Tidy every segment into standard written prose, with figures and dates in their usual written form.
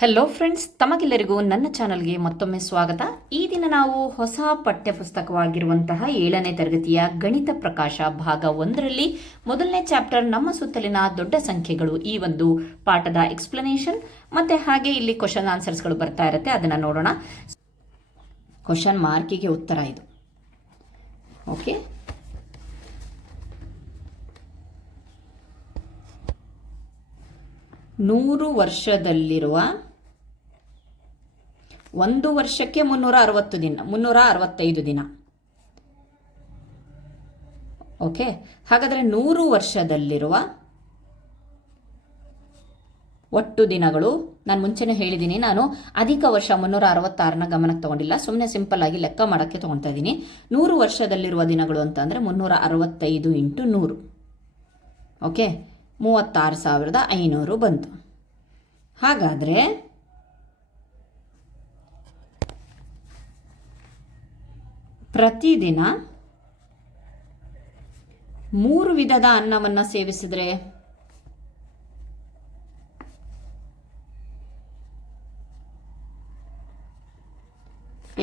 Hello friends, ತಮಗೆಲ್ಲರಿಗೂ ನನ್ನ ಚಾನಲ್ಗೆ ಮತ್ತೊಮ್ಮೆ ಸ್ವಾಗತ. ಈ ದಿನ ನಾವು ಹೊಸ ಪಠ್ಯಪುಸ್ತಕವಾಗಿರುವಂತಹ 7ನೇ ತರಗತಿಯ ಗಣಿತ ಪ್ರಕಾಶ ಭಾಗ 1ರಲ್ಲಿ ಮೊದಲನೇ ಚಾಪ್ಟರ್ ನಮ್ಮ ಸುತ್ತಲಿನ ದೊಡ್ಡ ಸಂಖ್ಯೆಗಳು ಈ ಒಂದು ಪಾಠದ ಎಕ್ಸ್ಪ್ಲನೇಷನ್ ಮತ್ತೆ ಹಾಗೆ ಇಲ್ಲಿ ಕ್ವಶನ್ ಆನ್ಸರ್ಸ್ಗಳು ಬರ್ತಾ ಇರುತ್ತೆ, ಅದನ್ನು ನೋಡೋಣ. ಕ್ವಶನ್ ಮಾರ್ಕಿಗೆ ಉತ್ತರ ಇದು. ಓಕೆ, ನೂರು ವರ್ಷದಲ್ಲಿರುವ ಒಂದು ವರ್ಷಕ್ಕೆ 365 ದಿನ. ಓಕೆ, ಹಾಗಾದರೆ 100 ವರ್ಷದಲ್ಲಿರುವ ಒಟ್ಟು ದಿನಗಳು, ನಾನು ಮುಂಚೆನೇ ಹೇಳಿದ್ದೀನಿ, ನಾನು ಅಧಿಕ ವರ್ಷ 366ನ ಗಮನಕ್ಕೆ ತಗೊಂಡಿಲ್ಲ, ಸುಮ್ಮನೆ ಸಿಂಪಲ್ ಆಗಿ ಲೆಕ್ಕ ಮಾಡೋಕ್ಕೆ ತಗೊಳ್ತಾ ಇದ್ದೀನಿ. 100 ವರ್ಷದಲ್ಲಿರುವ ದಿನಗಳು ಅಂತಂದರೆ 365 ಇಂಟು 100. ಓಕೆ, 36,500 ಬಂತು. ಹಾಗಾದರೆ ಪ್ರತಿದಿನ 3 ವಿಧದ ಅನ್ನವನ್ನು ಸೇವಿಸಿದರೆ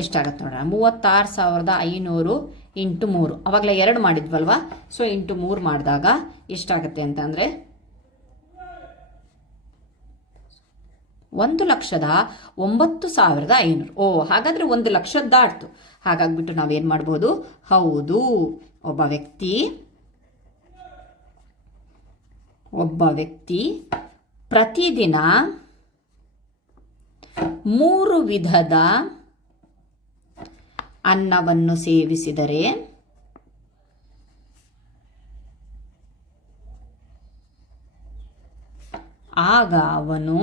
ಎಷ್ಟಾಗತ್ತೆ ನೋಡೋಣ. 36,500 ಇಂಟು 3, ಅವಾಗಲೇ 2 ಮಾಡಿದ್ವಲ್ವಾ, ಸೊ ಇಂಟು 3 ಮಾಡಿದಾಗ ಎಷ್ಟಾಗತ್ತೆ ಅಂತಂದರೆ 1,09,500. ಹಾಗಾದರೆ 1,00,000 ದಾಟ್ತು. ಹಾಗಾಗ್ಬಿಟ್ಟು ನಾವೇನು ಮಾಡ್ಬೋದು, ಹೌದು, ಒಬ್ಬ ವ್ಯಕ್ತಿ ಪ್ರತಿದಿನ 3 ವಿಧದ ಅನ್ನವನ್ನು ಸೇವಿಸಿದರೆ ಆಗ ಅವನು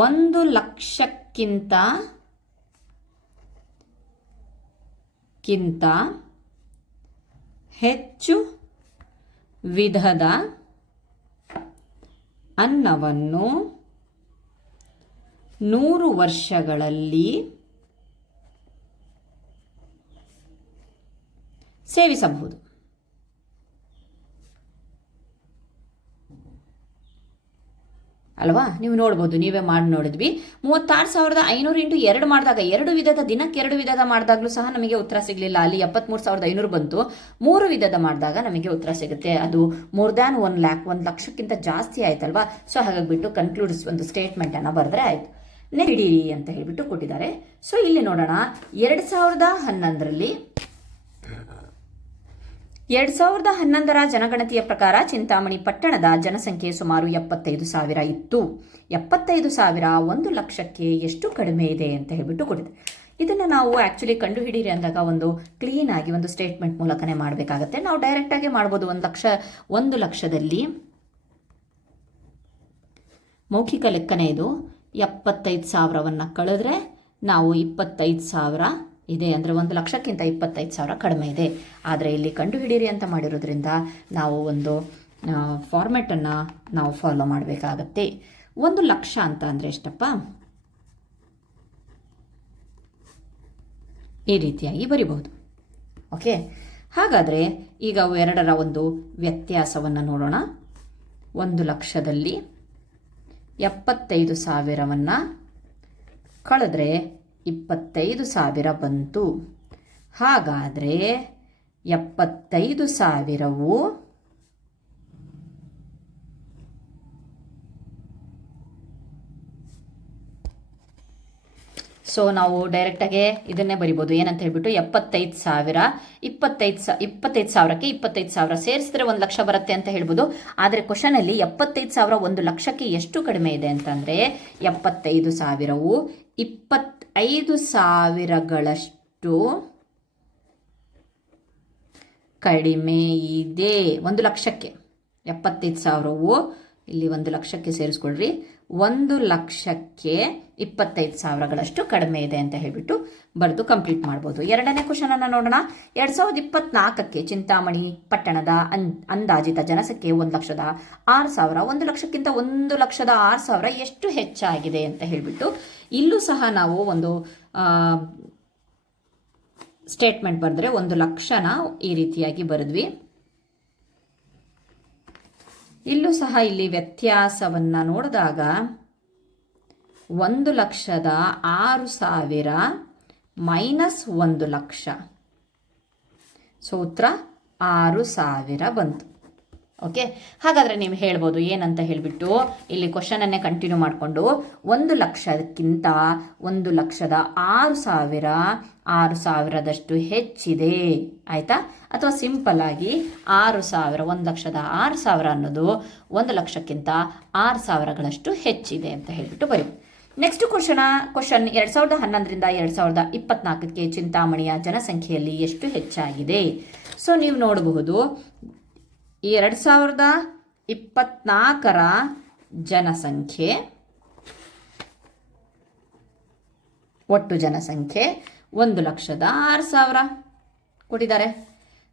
1,00,000ಕ್ಕಿಂತ ಹೆಚ್ಚು ವಿಧದ ಅನ್ನವನ್ನು 100 ವರ್ಷಗಳಲ್ಲಿ ಸೇವಿಸಬಹುದು. ಅಲ್ವಾ, ನೀವು ನೋಡ್ಬೋದು, ನೀವೇ ಮಾಡಿ ನೋಡಿದ್ವಿ. 36,500 ಇಂಟು 2 ಮಾಡಿದಾಗ, 2 ವಿಧದ ದಿನಕ್ಕೆ 2 ವಿಧದ ಮಾಡಿದಾಗಲೂ ಸಹ ನಮಗೆ ಉತ್ತರ ಸಿಗಲಿಲ್ಲ. ಅಲ್ಲಿ 73,500 ಬಂತು. 3 ವಿಧದ ಮಾಡಿದಾಗ ನಮಗೆ ಉತ್ತರ ಸಿಗುತ್ತೆ. ಅದು ಮೋರ್ ದ್ಯಾನ್ 1,00,000ಕ್ಕಿಂತ ಜಾಸ್ತಿ ಆಯ್ತಲ್ವಾ. ಸೊ ಹಾಗಾಗ್ಬಿಟ್ಟು ಕನ್ಕ್ಲೂಡ್ಸ್ ಒಂದು ಸ್ಟೇಟ್ಮೆಂಟ್ ಅನ್ನು ಬರೆದ್ರೆ ಆಯ್ತು. ಹಿಡೀರಿ ಅಂತ ಹೇಳ್ಬಿಟ್ಟು ಕೊಟ್ಟಿದ್ದಾರೆ. ಸೊ ಇಲ್ಲಿ ನೋಡೋಣ, 2011ರ ಜನಗಣತಿಯ ಪ್ರಕಾರ ಚಿಂತಾಮಣಿ ಪಟ್ಟಣದ ಜನಸಂಖ್ಯೆ ಸುಮಾರು 75,000 ಇತ್ತು. 75,000 1,00,000ಕ್ಕೆ ಎಷ್ಟು ಕಡಿಮೆ ಇದೆ ಅಂತ ಹೇಳ್ಬಿಟ್ಟು ಕೊಟ್ಟಿದೆ. ಇದನ್ನು ನಾವು ಆ್ಯಕ್ಚುಲಿ ಕಂಡುಹಿಡೀರಿ ಅಂದಾಗ ಒಂದು ಕ್ಲೀನ್ ಆಗಿ ಒಂದು ಸ್ಟೇಟ್ಮೆಂಟ್ ಮೂಲಕನೇ ಮಾಡಬೇಕಾಗತ್ತೆ. ನಾವು ಡೈರೆಕ್ಟಾಗಿ ಮಾಡ್ಬೋದು. 1,00,000ದಲ್ಲಿ ಮೌಖಿಕ ಲೆಕ್ಕನೇ ಇದು. 75,000ವನ್ನು ಕಳೆದ್ರೆ ನಾವು 25,000 ಇದೆ, ಅಂದರೆ 1,00,000ಕ್ಕಿಂತ 25,000 ಕಡಿಮೆ ಇದೆ. ಆದರೆ ಇಲ್ಲಿ ಕಂಡುಹಿಡೀರಿ ಅಂತ ಮಾಡಿರೋದ್ರಿಂದ ನಾವು ಒಂದು ಫಾರ್ಮೆಟನ್ನು ನಾವು ಫಾಲೋ ಮಾಡಬೇಕಾಗತ್ತೆ. 1,00,000 ಅಂತ ಅಂದರೆ ಎಷ್ಟಪ್ಪ, ಈ ರೀತಿಯಾಗಿ ಬರಿಬಹುದು. ಓಕೆ, ಹಾಗಾದರೆ ಈಗ ಅವೆರಡರ ಒಂದು ವ್ಯತ್ಯಾಸವನ್ನು ನೋಡೋಣ. 1,00,000ದಲ್ಲಿ 75,000ವನ್ನು ಕಳೆದ್ರೆ 25,000 ಬಂತು. ಹಾಗಾದರೆ 75,000ವು ಸೊ ನಾವು ಡೈರೆಕ್ಟಾಗೆ ಇದನ್ನೇ ಬರಿಬೋದು. ಏನಂತ ಹೇಳ್ಬಿಟ್ಟು 75,000 25,000ಕ್ಕೆ 25,000 ಸೇರಿಸಿದ್ರೆ 1,00,000 ಬರುತ್ತೆ ಅಂತ ಹೇಳ್ಬೋದು. ಆದರೆ ಕ್ವಶನಲ್ಲಿ 75,000 1,00,000ಕ್ಕೆ ಎಷ್ಟು ಕಡಿಮೆ ಇದೆ ಅಂತಂದರೆ 75,000ವು 25,000ಗಳಷ್ಟು ಕಡಿಮೆ ಇದೆ 1,00,000ಕ್ಕೆ. 75,000ವು ಇಲ್ಲಿ 1,00,000ಕ್ಕೆ ಸೇರಿಸ್ಕೊಳ್ರಿ, 1,00,000ಕ್ಕೆ 25,000ಗಳಷ್ಟು ಕಡಿಮೆ ಇದೆ ಅಂತ ಹೇಳ್ಬಿಟ್ಟು ಬರೆದು ಕಂಪ್ಲೀಟ್ ಮಾಡ್ಬೋದು. ಎರಡನೇ ಕ್ವಶನ್ ಅನ್ನು ನೋಡೋಣ. 2024ಕ್ಕೆ ಚಿಂತಾಮಣಿ ಪಟ್ಟಣದ ಅಂದಾಜಿತ ಜನಸಂಖ್ಯೆ 1,06,000. 1,00,000ಕ್ಕಿಂತ 1,06,000 ಎಷ್ಟು ಹೆಚ್ಚಾಗಿದೆ ಅಂತ ಹೇಳ್ಬಿಟ್ಟು ಇಲ್ಲೂ ಸಹ ನಾವು ಒಂದು ಸ್ಟೇಟ್ಮೆಂಟ್ ಬರೆದ್ರೆ 1,00,000ನ ಈ ರೀತಿಯಾಗಿ ಬರೆದ್ವಿ. ಇಲ್ಲೂ ಸಹ ಇಲ್ಲಿ ವ್ಯತ್ಯಾಸವನ್ನು ನೋಡಿದಾಗ 1,06,000 ಮೈನಸ್ 1,00,000. ಸೊ ಉತ್ತರ 6,000 ಬಂತು. ಓಕೆ, ಹಾಗಾದರೆ ನೀವು ಹೇಳ್ಬೋದು ಏನಂತ ಹೇಳಿಬಿಟ್ಟು ಇಲ್ಲಿ ಕ್ವಶನನ್ನೇ ಕಂಟಿನ್ಯೂ ಮಾಡಿಕೊಂಡು 1,00,000ಕ್ಕಿಂತ 1,06,000 6,000ದಷ್ಟು ಹೆಚ್ಚಿದೆ ಆಯಿತಾ, ಅಥವಾ ಸಿಂಪಲ್ ಆಗಿ 6,000 1,06,000 ಅನ್ನೋದು 1,00,000ಕ್ಕಿಂತ 6,000ಗಳಷ್ಟು ಹೆಚ್ಚಿದೆ ಅಂತ ಹೇಳಿಬಿಟ್ಟು ಬರೀ. ನೆಕ್ಸ್ಟ್ ಕ್ವಶನ್ 2011ರಿಂದ 2024ಕ್ಕೆ ಚಿಂತಾಮಣಿಯ ಜನಸಂಖ್ಯೆಯಲ್ಲಿ ಎಷ್ಟು ಹೆಚ್ಚಾಗಿದೆ. ಸೊ ನೀವು ನೋಡಬಹುದು 2024ರ ಜನಸಂಖ್ಯೆ, ಒಟ್ಟು ಜನಸಂಖ್ಯೆ 1,06,000 ಕೊಟ್ಟಿದ್ದಾರೆ.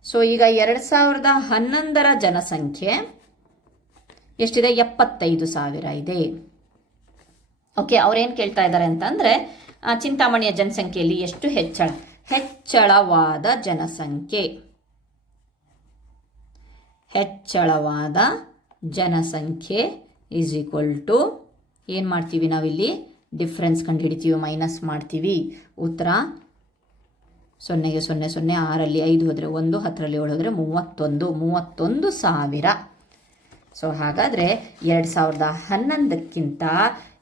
ಸೊ ಈಗ 2011ರ ಜನಸಂಖ್ಯೆ ಎಷ್ಟಿದೆ, 75,000 ಇದೆ. ಓಕೆ, ಅವ್ರೇನು ಕೇಳ್ತಾ ಇದ್ದಾರೆ ಅಂತಂದರೆ ಚಿಂತಾಮಣಿಯ ಜನಸಂಖ್ಯೆಯಲ್ಲಿ ಎಷ್ಟು ಹೆಚ್ಚಳವಾದ ಜನಸಂಖ್ಯೆ ಈಸ್ ಈಕ್ವಲ್ ಟು ಏನು ಮಾಡ್ತೀವಿ ನಾವಿಲ್ಲಿ ಡಿಫ್ರೆನ್ಸ್ ಕಂಡುಹಿಡಿತೀವಿ, ಮೈನಸ್ ಮಾಡ್ತೀವಿ. ಉತ್ತರ 0ಗೆ 0 0, 6ರಲ್ಲಿ 5 ಹೋದರೆ 1, 10ರಲ್ಲಿ 7 ಹೋದರೆ 31,000. ಸೊ ಹಾಗಾದರೆ 2011ಕ್ಕಿಂತ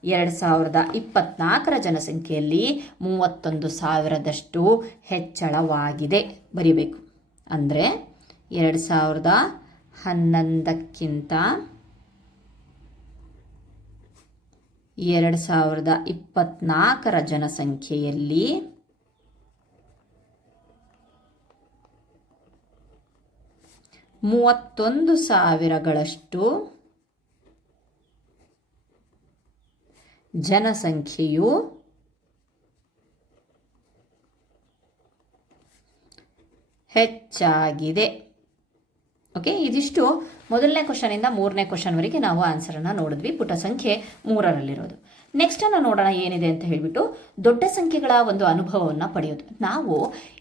2024ರ ಜನಸಂಖ್ಯೆಯಲ್ಲಿ 31,000ದಷ್ಟು ಹೆಚ್ಚಳವಾಗಿದೆ ಬರಿಬೇಕು. ಅಂದರೆ 2011ಕ್ಕಿಂತ 2024ರ ಜನಸಂಖ್ಯೆಯಲ್ಲಿ 31,000ಗಳಷ್ಟು ಜನಸಂಖ್ಯೆಯು ಹೆಚ್ಚಾಗಿದೆ. ಓಕೆ, ಇದಿಷ್ಟು ಮೊದಲನೇ ಕ್ವಶನಿಂದ 3ನೇ ಕ್ವಶನ್ವರೆಗೆ ನಾವು ಆನ್ಸರನ್ನು ನೋಡಿದ್ವಿ. ಪುಟ ಸಂಖ್ಯೆ 3ರಲ್ಲಿರೋದು. ನೆಕ್ಸ್ಟ್ ಅನ್ನು ನೋಡೋಣ ಏನಿದೆ ಅಂತ ಹೇಳಿಬಿಟ್ಟು ದೊಡ್ಡ ಸಂಖ್ಯೆಗಳ ಒಂದು ಅನುಭವವನ್ನು ಪಡೆಯೋದು. ನಾವು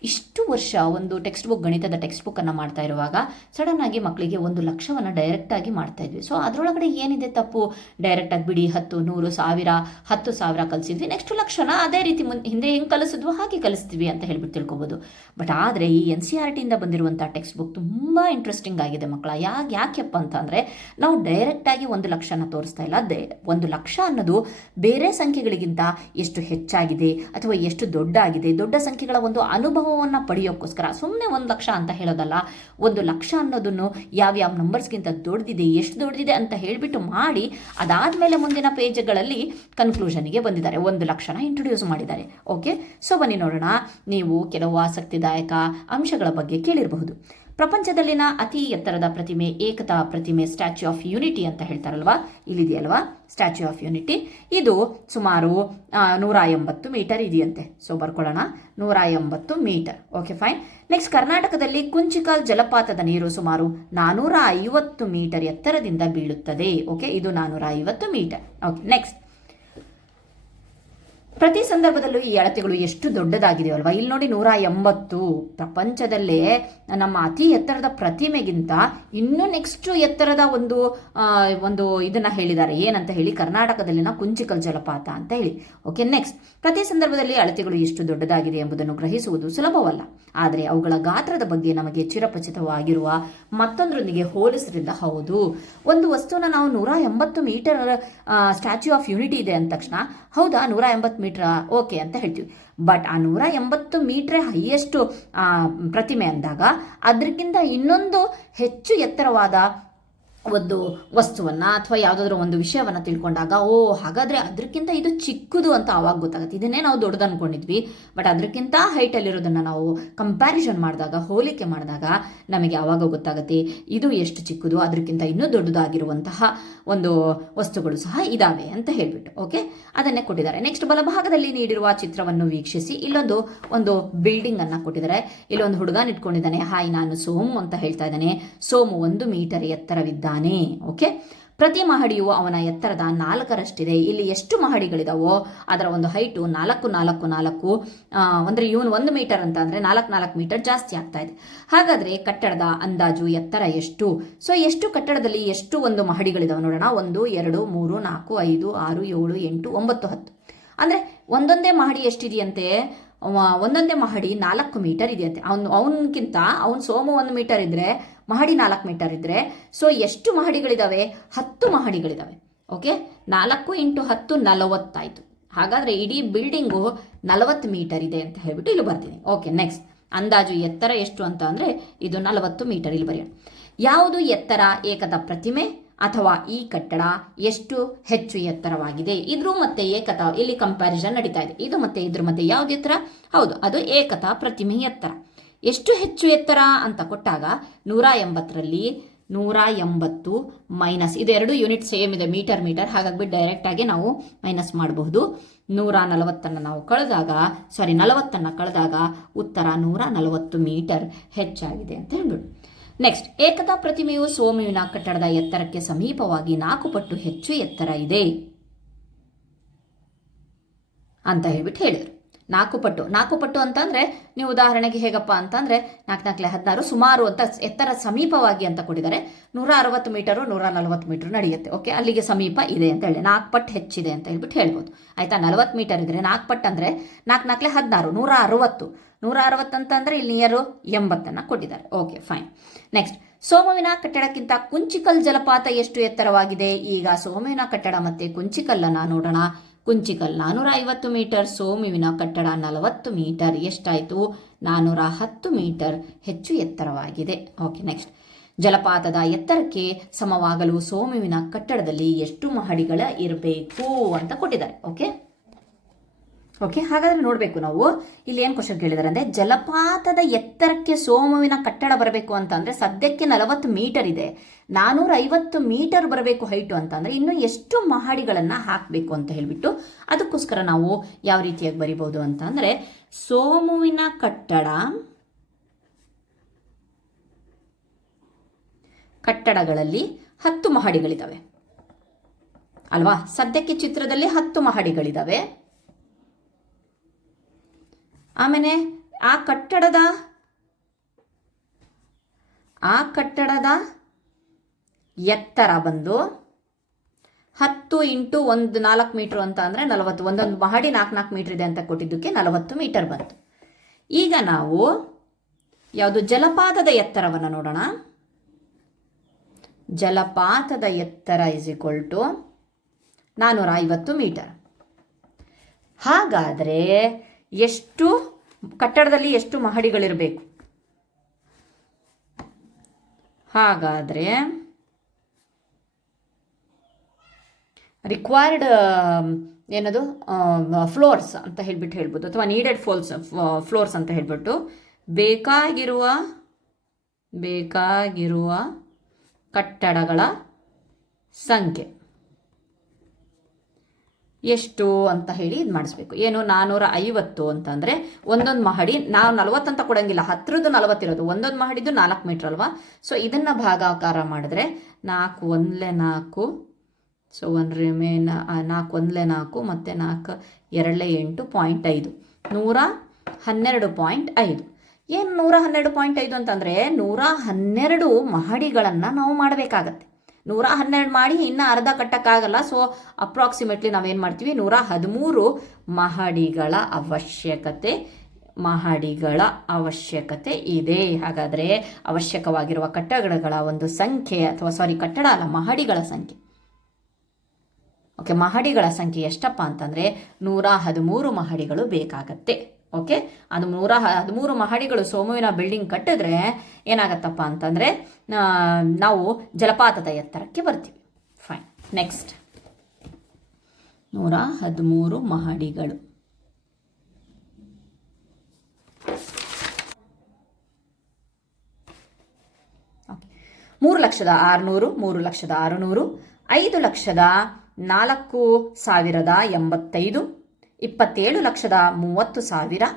ಇಷ್ಟು ವರ್ಷ ಒಂದು ಟೆಕ್ಸ್ಟ್ ಬುಕ್, ಗಣಿತದ ಟೆಕ್ಸ್ಟ್ ಬುಕ್ಕನ್ನು ಮಾಡ್ತಾ ಇರುವಾಗ ಸಡನ್ ಆಗಿ ಮಕ್ಕಳಿಗೆ 1,00,000ವನ್ನು ಡೈರೆಕ್ಟಾಗಿ ಮಾಡ್ತಾ ಇದ್ವಿ. ಸೊ ಅದರೊಳಗಡೆ ಏನಿದೆ ತಪ್ಪು, ಡೈರೆಕ್ಟಾಗಿ ಬಿಡಿ 10, 100, 1000, 10,000 ಕಲಿಸಿದ್ವಿ, ನೆಕ್ಸ್ಟ್ ಲಕ್ಷನ ಅದೇ ರೀತಿ ಹಿಂದೆ ಹೆಂಗೆ ಕಲಿಸಿದ್ವು ಹಾಗೆ ಕಲಿಸ್ತೀವಿ ಅಂತ ಹೇಳ್ಬಿಟ್ಟು ತಿಳ್ಕೊಬೋದು. ಬಟ್ ಆದರೆ ಈ NCERTಯಿಂದ ಬಂದಿರುವಂಥ ಟೆಕ್ಸ್ಟ್ ಬುಕ್ ತುಂಬ ಇಂಟ್ರೆಸ್ಟಿಂಗ್ ಆಗಿದೆ ಮಕ್ಕಳ. ಯಾಕೆಪ್ಪ ಅಂತ ಅಂದರೆ ನಾವು ಡೈರೆಕ್ಟಾಗಿ 1,00,000ನ ತೋರಿಸ್ತಾ ಇಲ್ಲ. 1,00,000 ಅನ್ನೋದು ಬೇರೆ ಸಂಖ್ಯೆಗಳಿಗಿಂತ ಎಷ್ಟು ಹೆಚ್ಚಾಗಿದೆ ಅಥವಾ ಎಷ್ಟು ದೊಡ್ಡಾಗಿದೆ, ದೊಡ್ಡ ಸಂಖ್ಯೆಗಳ ಒಂದು ಅನುಭವವನ್ನು ಪಡೆಯೋಕ್ಕೋಸ್ಕರ ಸುಮ್ಮನೆ 1,00,000 ಅಂತ ಹೇಳೋದಲ್ಲ. 1,00,000 ಅನ್ನೋದನ್ನು ಯಾವ್ಯಾವ ನಂಬರ್ಸ್ಗಿಂತ ದೊಡ್ಡದಿದೆ, ಎಷ್ಟು ದೊಡ್ಡದಿದೆ ಅಂತ ಹೇಳಿಬಿಟ್ಟು ಮಾಡಿ ಅದಾದಮೇಲೆ ಮುಂದಿನ ಪೇಜ್ಗಳಲ್ಲಿ ಕನ್ಕ್ಲೂಷನ್ಗೆ ಬಂದಿದ್ದಾರೆ, 1,00,000ನ ಇಂಟ್ರೊಡ್ಯೂಸ್ ಮಾಡಿದ್ದಾರೆ. ಓಕೆ, ಸೊ ಬನ್ನಿ ನೋಡೋಣ. ನೀವು ಕೆಲವು ಆಸಕ್ತಿದಾಯಕ ಅಂಶಗಳ ಬಗ್ಗೆ ಕೇಳಿರಬಹುದು. ಪ್ರಪಂಚದಲ್ಲಿನ ಅತಿ ಎತ್ತರದ ಪ್ರತಿಮೆ ಏಕತಾ ಪ್ರತಿಮೆ, ಸ್ಟ್ಯಾಚ್ಯೂ ಆಫ್ ಯೂನಿಟಿ ಅಂತ ಹೇಳ್ತಾರಲ್ವಾ, ಇಲ್ಲಿದೆಯಲ್ವಾ ಸ್ಟ್ಯಾಚ್ಯೂ ಆಫ್ ಯೂನಿಟಿ. ಇದು ಸುಮಾರು 180 ಮೀಟರ್ ಇದೆಯಂತೆ. ಸೊ ಬರ್ಕೊಳ್ಳೋಣ, 180 ಮೀಟರ್. Okay fine. ನೆಕ್ಸ್ಟ್, ಕರ್ನಾಟಕದಲ್ಲಿ ಕುಂಚಿಕಲ್ ಜಲಪಾತದ ನೀರು ಸುಮಾರು 450 ಮೀಟರ್ ಎತ್ತರದಿಂದ ಬೀಳುತ್ತದೆ. ಓಕೆ, ಇದು 450 ಮೀಟರ್. ಓಕೆ, ನೆಕ್ಸ್ಟ್, ಪ್ರತಿ ಸಂದರ್ಭದಲ್ಲೂ ಈ ಅಳತೆಗಳು ಎಷ್ಟು ದೊಡ್ಡದಾಗಿದೆಯಲ್ವಾ. ಇಲ್ಲಿ ನೋಡಿ 180. ಪ್ರಪಂಚದಲ್ಲೇ ನಮ್ಮ ಅತಿ ಎತ್ತರದ ಪ್ರತಿಮೆಗಿಂತ ಇನ್ನೂ ನೆಕ್ಸ್ಟ್ ಎತ್ತರದ ಒಂದು ಇದನ್ನ ಹೇಳಿದ್ದಾರೆ. ಏನಂತ ಹೇಳಿ, ಕರ್ನಾಟಕದಲ್ಲಿನ ಕುಂಚಿಕಲ್ ಜಲಪಾತ ಅಂತ ಹೇಳಿ. ಓಕೆ, ನೆಕ್ಸ್ಟ್, ಪ್ರತಿ ಸಂದರ್ಭದಲ್ಲಿ ಅಳತೆಗಳು ಎಷ್ಟು ದೊಡ್ಡದಾಗಿದೆ ಎಂಬುದನ್ನು ಗ್ರಹಿಸುವುದು ಸುಲಭವಲ್ಲ. ಆದರೆ ಅವುಗಳ ಗಾತ್ರದ ಬಗ್ಗೆ ನಮಗೆ ಚಿರಪರಿಚಿತವಾಗಿರುವ ಮತ್ತೊಂದರೊಂದಿಗೆ ಹೋಲಿಸಲಿಲ್ಲ. ಹೌದು, ಒಂದು ವಸ್ತುವನ್ನ ನಾವು 180 ಮೀಟರ್ ಸ್ಟ್ಯಾಚ್ಯೂ ಆಫ್ ಯೂನಿಟಿ ಇದೆ ಅಂದ ತಕ್ಷಣ ಹೌದಾ 180 ಮೀಟರ್ ಓಕೆ ಅಂತ ಹೇಳ್ತೀವಿ. ಬಟ್ ಆ 180 ಮೀಟ್ರೇ ಹೈಯೆಸ್ಟ್ ಪ್ರತಿಮೆ ಅಂದಾಗ ಅದಕ್ಕಿಂತ ಇನ್ನೊಂದು ಹೆಚ್ಚು ಎತ್ತರವಾದ ಒಂದು ವಸ್ತುವನ್ನು ಅಥವಾ ಯಾವುದಾದ್ರೂ ಒಂದು ವಿಷಯವನ್ನು ತಿಳ್ಕೊಂಡಾಗ ಹಾಗಾದರೆ ಅದಕ್ಕಿಂತ ಇದು ಚಿಕ್ಕದು ಅಂತ ಆವಾಗ ಗೊತ್ತಾಗುತ್ತೆ. ಇದನ್ನೇ ನಾವು ದೊಡ್ಡದು ಅಂದ್ಕೊಂಡಿದ್ವಿ, ಬಟ್ ಅದಕ್ಕಿಂತ ಹೈಟಲ್ಲಿರೋದನ್ನು ನಾವು ಕಂಪ್ಯಾರಿಸನ್ ಮಾಡಿದಾಗ, ಹೋಲಿಕೆ ಮಾಡಿದಾಗ ನಮಗೆ ಆವಾಗ ಗೊತ್ತಾಗುತ್ತೆ ಇದು ಎಷ್ಟು ಚಿಕ್ಕದು, ಅದಕ್ಕಿಂತ ಇನ್ನೂ ದೊಡ್ಡದಾಗಿರುವಂತಹ ಒಂದು ವಸ್ತುಗಳು ಸಹ ಇದ್ದಾವೆ ಅಂತ ಹೇಳಿಬಿಟ್ಟು. ಓಕೆ, ಅದನ್ನೇ ಕೊಟ್ಟಿದ್ದಾರೆ. ನೆಕ್ಸ್ಟ್, ಬಲಭಾಗದಲ್ಲಿ ನೀಡಿರುವ ಚಿತ್ರವನ್ನು ವೀಕ್ಷಿಸಿ. ಒಂದು ಬಿಲ್ಡಿಂಗ್ ಅನ್ನು ಕೊಟ್ಟಿದ್ದಾರೆ. ಇಲ್ಲೊಂದು ಹುಡುಗ ನಿಂತ್ಕೊಂಡಿದ್ದಾನೆ. ಹಾಯ್, ನಾನು ಸೋಮು ಅಂತ ಹೇಳ್ತಾ ಇದ್ದಾನೆ. ಸೋಮು 1 ಮೀಟರ್ ಎತ್ತರವಿದ್ದ. ಓಕೆ, ಪ್ರತಿ ಮಹಡಿಯು ಅವನ ಎತ್ತರದ 4ರಷ್ಟಿದೆ. ಇಲ್ಲಿ ಎಷ್ಟು ಮಹಡಿಗಳಿದಾವೋ ಅದರ ಒಂದು ಹೈಟು 4 4 4 ಅಂದರೆ ಇವನು 1 ಮೀಟರ್ ಅಂತ ಅಂದರೆ 4 4 ಮೀಟರ್ ಜಾಸ್ತಿ ಆಗ್ತಾ ಇದೆ. ಹಾಗಾದರೆ ಕಟ್ಟಡದ ಅಂದಾಜು ಎತ್ತರ ಎಷ್ಟು? ಸೊ ಎಷ್ಟು ಕಟ್ಟಡದಲ್ಲಿ ಎಷ್ಟು ಒಂದು ಮಹಡಿಗಳಿದಾವೆ ನೋಡೋಣ. 1 2 3 4 5 6 7 8 9 10 ಅಂದರೆ ಒಂದೊಂದೇ ಮಹಡಿ ಎಷ್ಟಿದೆಯಂತೆ? ಒಂದೊಂದೇ ಮಹಡಿ 4 ಮೀಟರ್ ಇದೆಯಂತೆ. ಅವನಕ್ಕಿಂತ ಸೋಮು 1 ಮೀಟರ್ ಇದ್ದರೆ ಮಹಡಿ 4 ಮೀಟರ್ ಇದ್ದರೆ ಸೊ ಎಷ್ಟು ಮಹಡಿಗಳಿದಾವೆ? 10 ಮಹಡಿಗಳಿದಾವೆ. ಓಕೆ, 4 × 10 40 ಆಯಿತು. ಹಾಗಾದರೆ ಇಡೀ ಬಿಲ್ಡಿಂಗು 40 ಮೀಟರ್ ಇದೆ ಅಂತ ಹೇಳ್ಬಿಟ್ಟು ಇಲ್ಲಿ ಬರ್ತೀನಿ. ಓಕೆ, ನೆಕ್ಸ್ಟ್ ಅಂದಾಜು ಎತ್ತರ ಎಷ್ಟು ಅಂತ ಅಂದರೆ ಇದು 40 ಮೀಟರ್. ಇಲ್ಲಿ ಬರೆಯೋಣ. ಯಾವುದು ಎತ್ತರ? ಏಕತಾ ಪ್ರತಿಮೆ ಅಥವಾ ಈ ಕಟ್ಟಡ ಎಷ್ಟು ಹೆಚ್ಚು ಎತ್ತರವಾಗಿದೆ? ಇದ್ರ ಮತ್ತೆ ಏಕತಾ ಇಲ್ಲಿ ಕಂಪ್ಯಾರಿಸನ್ ನಡೀತಾ ಇದೆ. ಇದು ಮತ್ತೆ ಇದ್ರ ಮಧ್ಯೆ ಯಾವ್ದು ಎತ್ತರ? ಹೌದು, ಅದು ಏಕತಾ ಪ್ರತಿಮೆ ಎತ್ತರ. ಎಷ್ಟು ಹೆಚ್ಚು ಎತ್ತರ ಅಂತ ಕೊಟ್ಟಾಗ 180ರಲ್ಲಿ 180 ಮೈನಸ್ ಇದು 2 ಯೂನಿಟ್ ಸೇಮ್ ಇದೆ, ಮೀಟರ್. ಹಾಗಾಗಿ ಡೈರೆಕ್ಟ್ ಆಗಿ ನಾವು ಮೈನಸ್ ಮಾಡಬಹುದು. 140 ನಾವು ಕಳೆದಾಗ 40 ಕಳೆದಾಗ ಉತ್ತರ 140 ಮೀಟರ್ ಹೆಚ್ಚಾಗಿದೆ ಅಂತ ಹೇಳ್ಬಿಡು. ನೆಕ್ಸ್ಟ್, ಏಕತಾ ಪ್ರತಿಮೆಯು ಸೋಮುವಿನ ಕಟ್ಟಡದ ಎತ್ತರಕ್ಕೆ ಸಮೀಪವಾಗಿ 4 ಪಟ್ಟು ಹೆಚ್ಚು ಎತ್ತರ ಇದೆ ಅಂತ ಹೇಳ್ಬಿಟ್ಟು ಹೇಳಿದರು. 4 ಪಟ್ಟು ಅಂತಂದ್ರೆ ನೀವು ಉದಾಹರಣೆಗೆ ಹೇಗಪ್ಪ ಅಂತಂದ್ರೆ 4 4 16 ಸುಮಾರು ಅಂತ ಎತ್ತರ ಸಮೀಪವಾಗಿ ಅಂತ ಕೊಟ್ಟಿದ್ದಾರೆ. 160 ಮೀಟರು 140 ಮೀಟರ್ ನಡೆಯುತ್ತೆ. ಓಕೆ, ಅಲ್ಲಿಗೆ ಸಮೀಪ ಇದೆ ಅಂತ ಹೇಳಿ 4 ಪಟ್ಟು ಹೆಚ್ಚಿದೆ ಅಂತ ಹೇಳ್ಬಿಟ್ಟು ಹೇಳ್ಬೋದು. ಆಯ್ತಾ? 40 ಮೀಟರ್ ಇದ್ರೆ 4 ಪಟ್ಟು ಅಂದ್ರೆ 4 4 16 160 ಅಂತಂದ್ರೆ ಇಲ್ಲಿ ನಿಯರು 80 ಕೊಟ್ಟಿದ್ದಾರೆ. Okay, fine. ನೆಕ್ಸ್ಟ್, ಸೋಮುವಿನ ಕಟ್ಟಡಕ್ಕಿಂತ ಕುಂಚಿಕಲ್ ಜಲಪಾತ ಎಷ್ಟು ಎತ್ತರವಾಗಿದೆ? ಈಗ ಸೋಮುವಿನ ಕಟ್ಟಡ ಮತ್ತೆ ಕುಂಚಿಕಲ್ಲನ್ನ ನೋಡೋಣ. ಕುಂಚಿಕಲ್ 450 ಮೀಟರ್, ಸೋಮುವಿನ ಕಟ್ಟಡ 40 ಮೀಟರ್. ಎಷ್ಟಾಯಿತು? 410 ಮೀಟರ್ ಹೆಚ್ಚು ಎತ್ತರವಾಗಿದೆ. ಓಕೆ, ನೆಕ್ಸ್ಟ್, ಜಲಪಾತದ ಎತ್ತರಕ್ಕೆ ಸಮವಾಗಲು ಸೋಮುವಿನ ಕಟ್ಟಡದಲ್ಲಿ ಎಷ್ಟು ಮಹಡಿಗಳ ಇರಬೇಕು ಅಂತ ಕೊಟ್ಟಿದ್ದಾರೆ. ಓಕೆ, ಹಾಗಾದ್ರೆ ನೋಡಬೇಕು ನಾವು ಇಲ್ಲಿ ಏನು ಕ್ವಶನ್ ಕೇಳಿದ್ದಾರೆ ಅಂದರೆ ಜಲಪಾತದ ಎತ್ತರಕ್ಕೆ ಸೋಮುವಿನ ಕಟ್ಟಡ ಬರಬೇಕು ಅಂತ ಅಂದರೆ ಸದ್ಯಕ್ಕೆ 40 ಮೀಟರ್ ಇದೆ, 450 ಮೀಟರ್ ಬರಬೇಕು ಹೈಟು ಅಂತ ಅಂದರೆ ಇನ್ನು ಎಷ್ಟು ಮಹಡಿಗಳನ್ನು ಹಾಕಬೇಕು ಅಂತ ಹೇಳಿಬಿಟ್ಟು ಅದಕ್ಕೋಸ್ಕರ ನಾವು ಯಾವ ರೀತಿಯಾಗಿ ಬರಿಬಹುದು ಅಂತ ಅಂದರೆ ಸೋಮುವಿನ ಕಟ್ಟಡಗಳಲ್ಲಿ 10 ಮಹಡಿಗಳಿದ್ದಾವೆ ಅಲ್ವಾ? ಸದ್ಯಕ್ಕೆ ಚಿತ್ರದಲ್ಲಿ 10 ಮಹಡಿಗಳಿದ್ದಾವೆ. ಆಮೇಲೆ ಆ ಕಟ್ಟಡದ ಎತ್ತರ ಬಂದು 10 × 1 4 ಮೀಟರ್ ಅಂತ ಅಂದರೆ 40. ಒಂದೊಂದು ಮಹಡಿ 4 4 ಮೀಟರ್ ಇದೆ ಅಂತ ಕೊಟ್ಟಿದ್ದಕ್ಕೆ 40 ಮೀಟರ್ ಬಂತು. ಈಗ ನಾವು ಯಾವುದು ಜಲಪಾತದ ಎತ್ತರವನ್ನು ನೋಡೋಣ. ಜಲಪಾತದ ಎತ್ತರ = 450 ಮೀಟರ್. ಹಾಗಾದರೆ ಎಷ್ಟು ಕಟ್ಟಡದಲ್ಲಿ ಎಷ್ಟು ಮಹಡಿಗಳಿರಬೇಕು? ಹಾಗಾದರೆ ರಿಕ್ವೈರ್ಡ್ ಏನದು ಫ್ಲೋರ್ಸ್ ಅಂತ ಹೇಳ್ಬೋದು, ಅಥವಾ ನೀಡೆಡ್ ಫ್ಲೋರ್ಸ್ ಅಂತ ಹೇಳ್ಬಿಟ್ಟು ಬೇಕಾಗಿರುವ ಕಟ್ಟಡಗಳ ಸಂಖ್ಯೆ ಎಷ್ಟು ಅಂತ ಹೇಳಿ ಇದು ಮಾಡಿಸ್ಬೇಕು. ಏನು 450 ಅಂತಂದರೆ ಒಂದೊಂದು ಮಹಡಿ ನಾವು 40 ಅಂತ ಕೊಡಂಗಿಲ್ಲ, 10ರದ್ದು 40 ಇರೋದು. ಒಂದೊಂದು ಮಹಡಿದು 4 ಮೀಟರ್ ಅಲ್ವಾ? ಸೊ ಇದನ್ನು ಭಾಗಾಕಾರ ಮಾಡಿದ್ರೆ 4 1 4, ಸೊ 1 ರಿಮೇನ್ 4 1 4 ಮತ್ತು 4 2 8.5 112.5. ಏನು 112.5 ಅಂತಂದರೆ 112 ಮಹಡಿಗಳನ್ನು ನಾವು ಮಾಡಬೇಕಾಗತ್ತೆ. 112 ಮಾಡಿ ಇನ್ನು ಅರ್ಧ ಕಟ್ಟಕ್ಕಾಗಲ್ಲ. ಸೊ ಅಪ್ರಾಕ್ಸಿಮೇಟ್ಲಿ ನಾವೇನು ಮಾಡ್ತೀವಿ, 113 ಮಹಡಿಗಳ ಅವಶ್ಯಕತೆ ಇದೆ. ಹಾಗಾದರೆ ಅವಶ್ಯಕವಾಗಿರುವ ಕಟ್ಟಡಗಳ ಒಂದು ಸಂಖ್ಯೆ ಕಟ್ಟಡ ಅಲ್ಲ, ಮಹಡಿಗಳ ಸಂಖ್ಯೆ. ಓಕೆ, ಮಹಡಿಗಳ ಸಂಖ್ಯೆ ಎಷ್ಟಪ್ಪ ಅಂತಂದರೆ 113 ಮಹಡಿಗಳು ಬೇಕಾಗತ್ತೆ. ಓಕೆ, ಅದು 113 ಮಹಡಿಗಳು ಸೋಮುವಿನ ಬಿಲ್ಡಿಂಗ್ ಕಟ್ಟಿದ್ರೆ ಏನಾಗತ್ತಪ್ಪ ಅಂತಂದರೆ ನಾವು ಜಲಪಾತದ ಎತ್ತರಕ್ಕೆ ಬರ್ತೀವಿ. ಫೈನ್. ನೆಕ್ಸ್ಟ್, 113 ಮಹಡಿಗಳು. ಓಕೆ, 3,600,000, 3,600,000, 5,04,085, 27,30,000,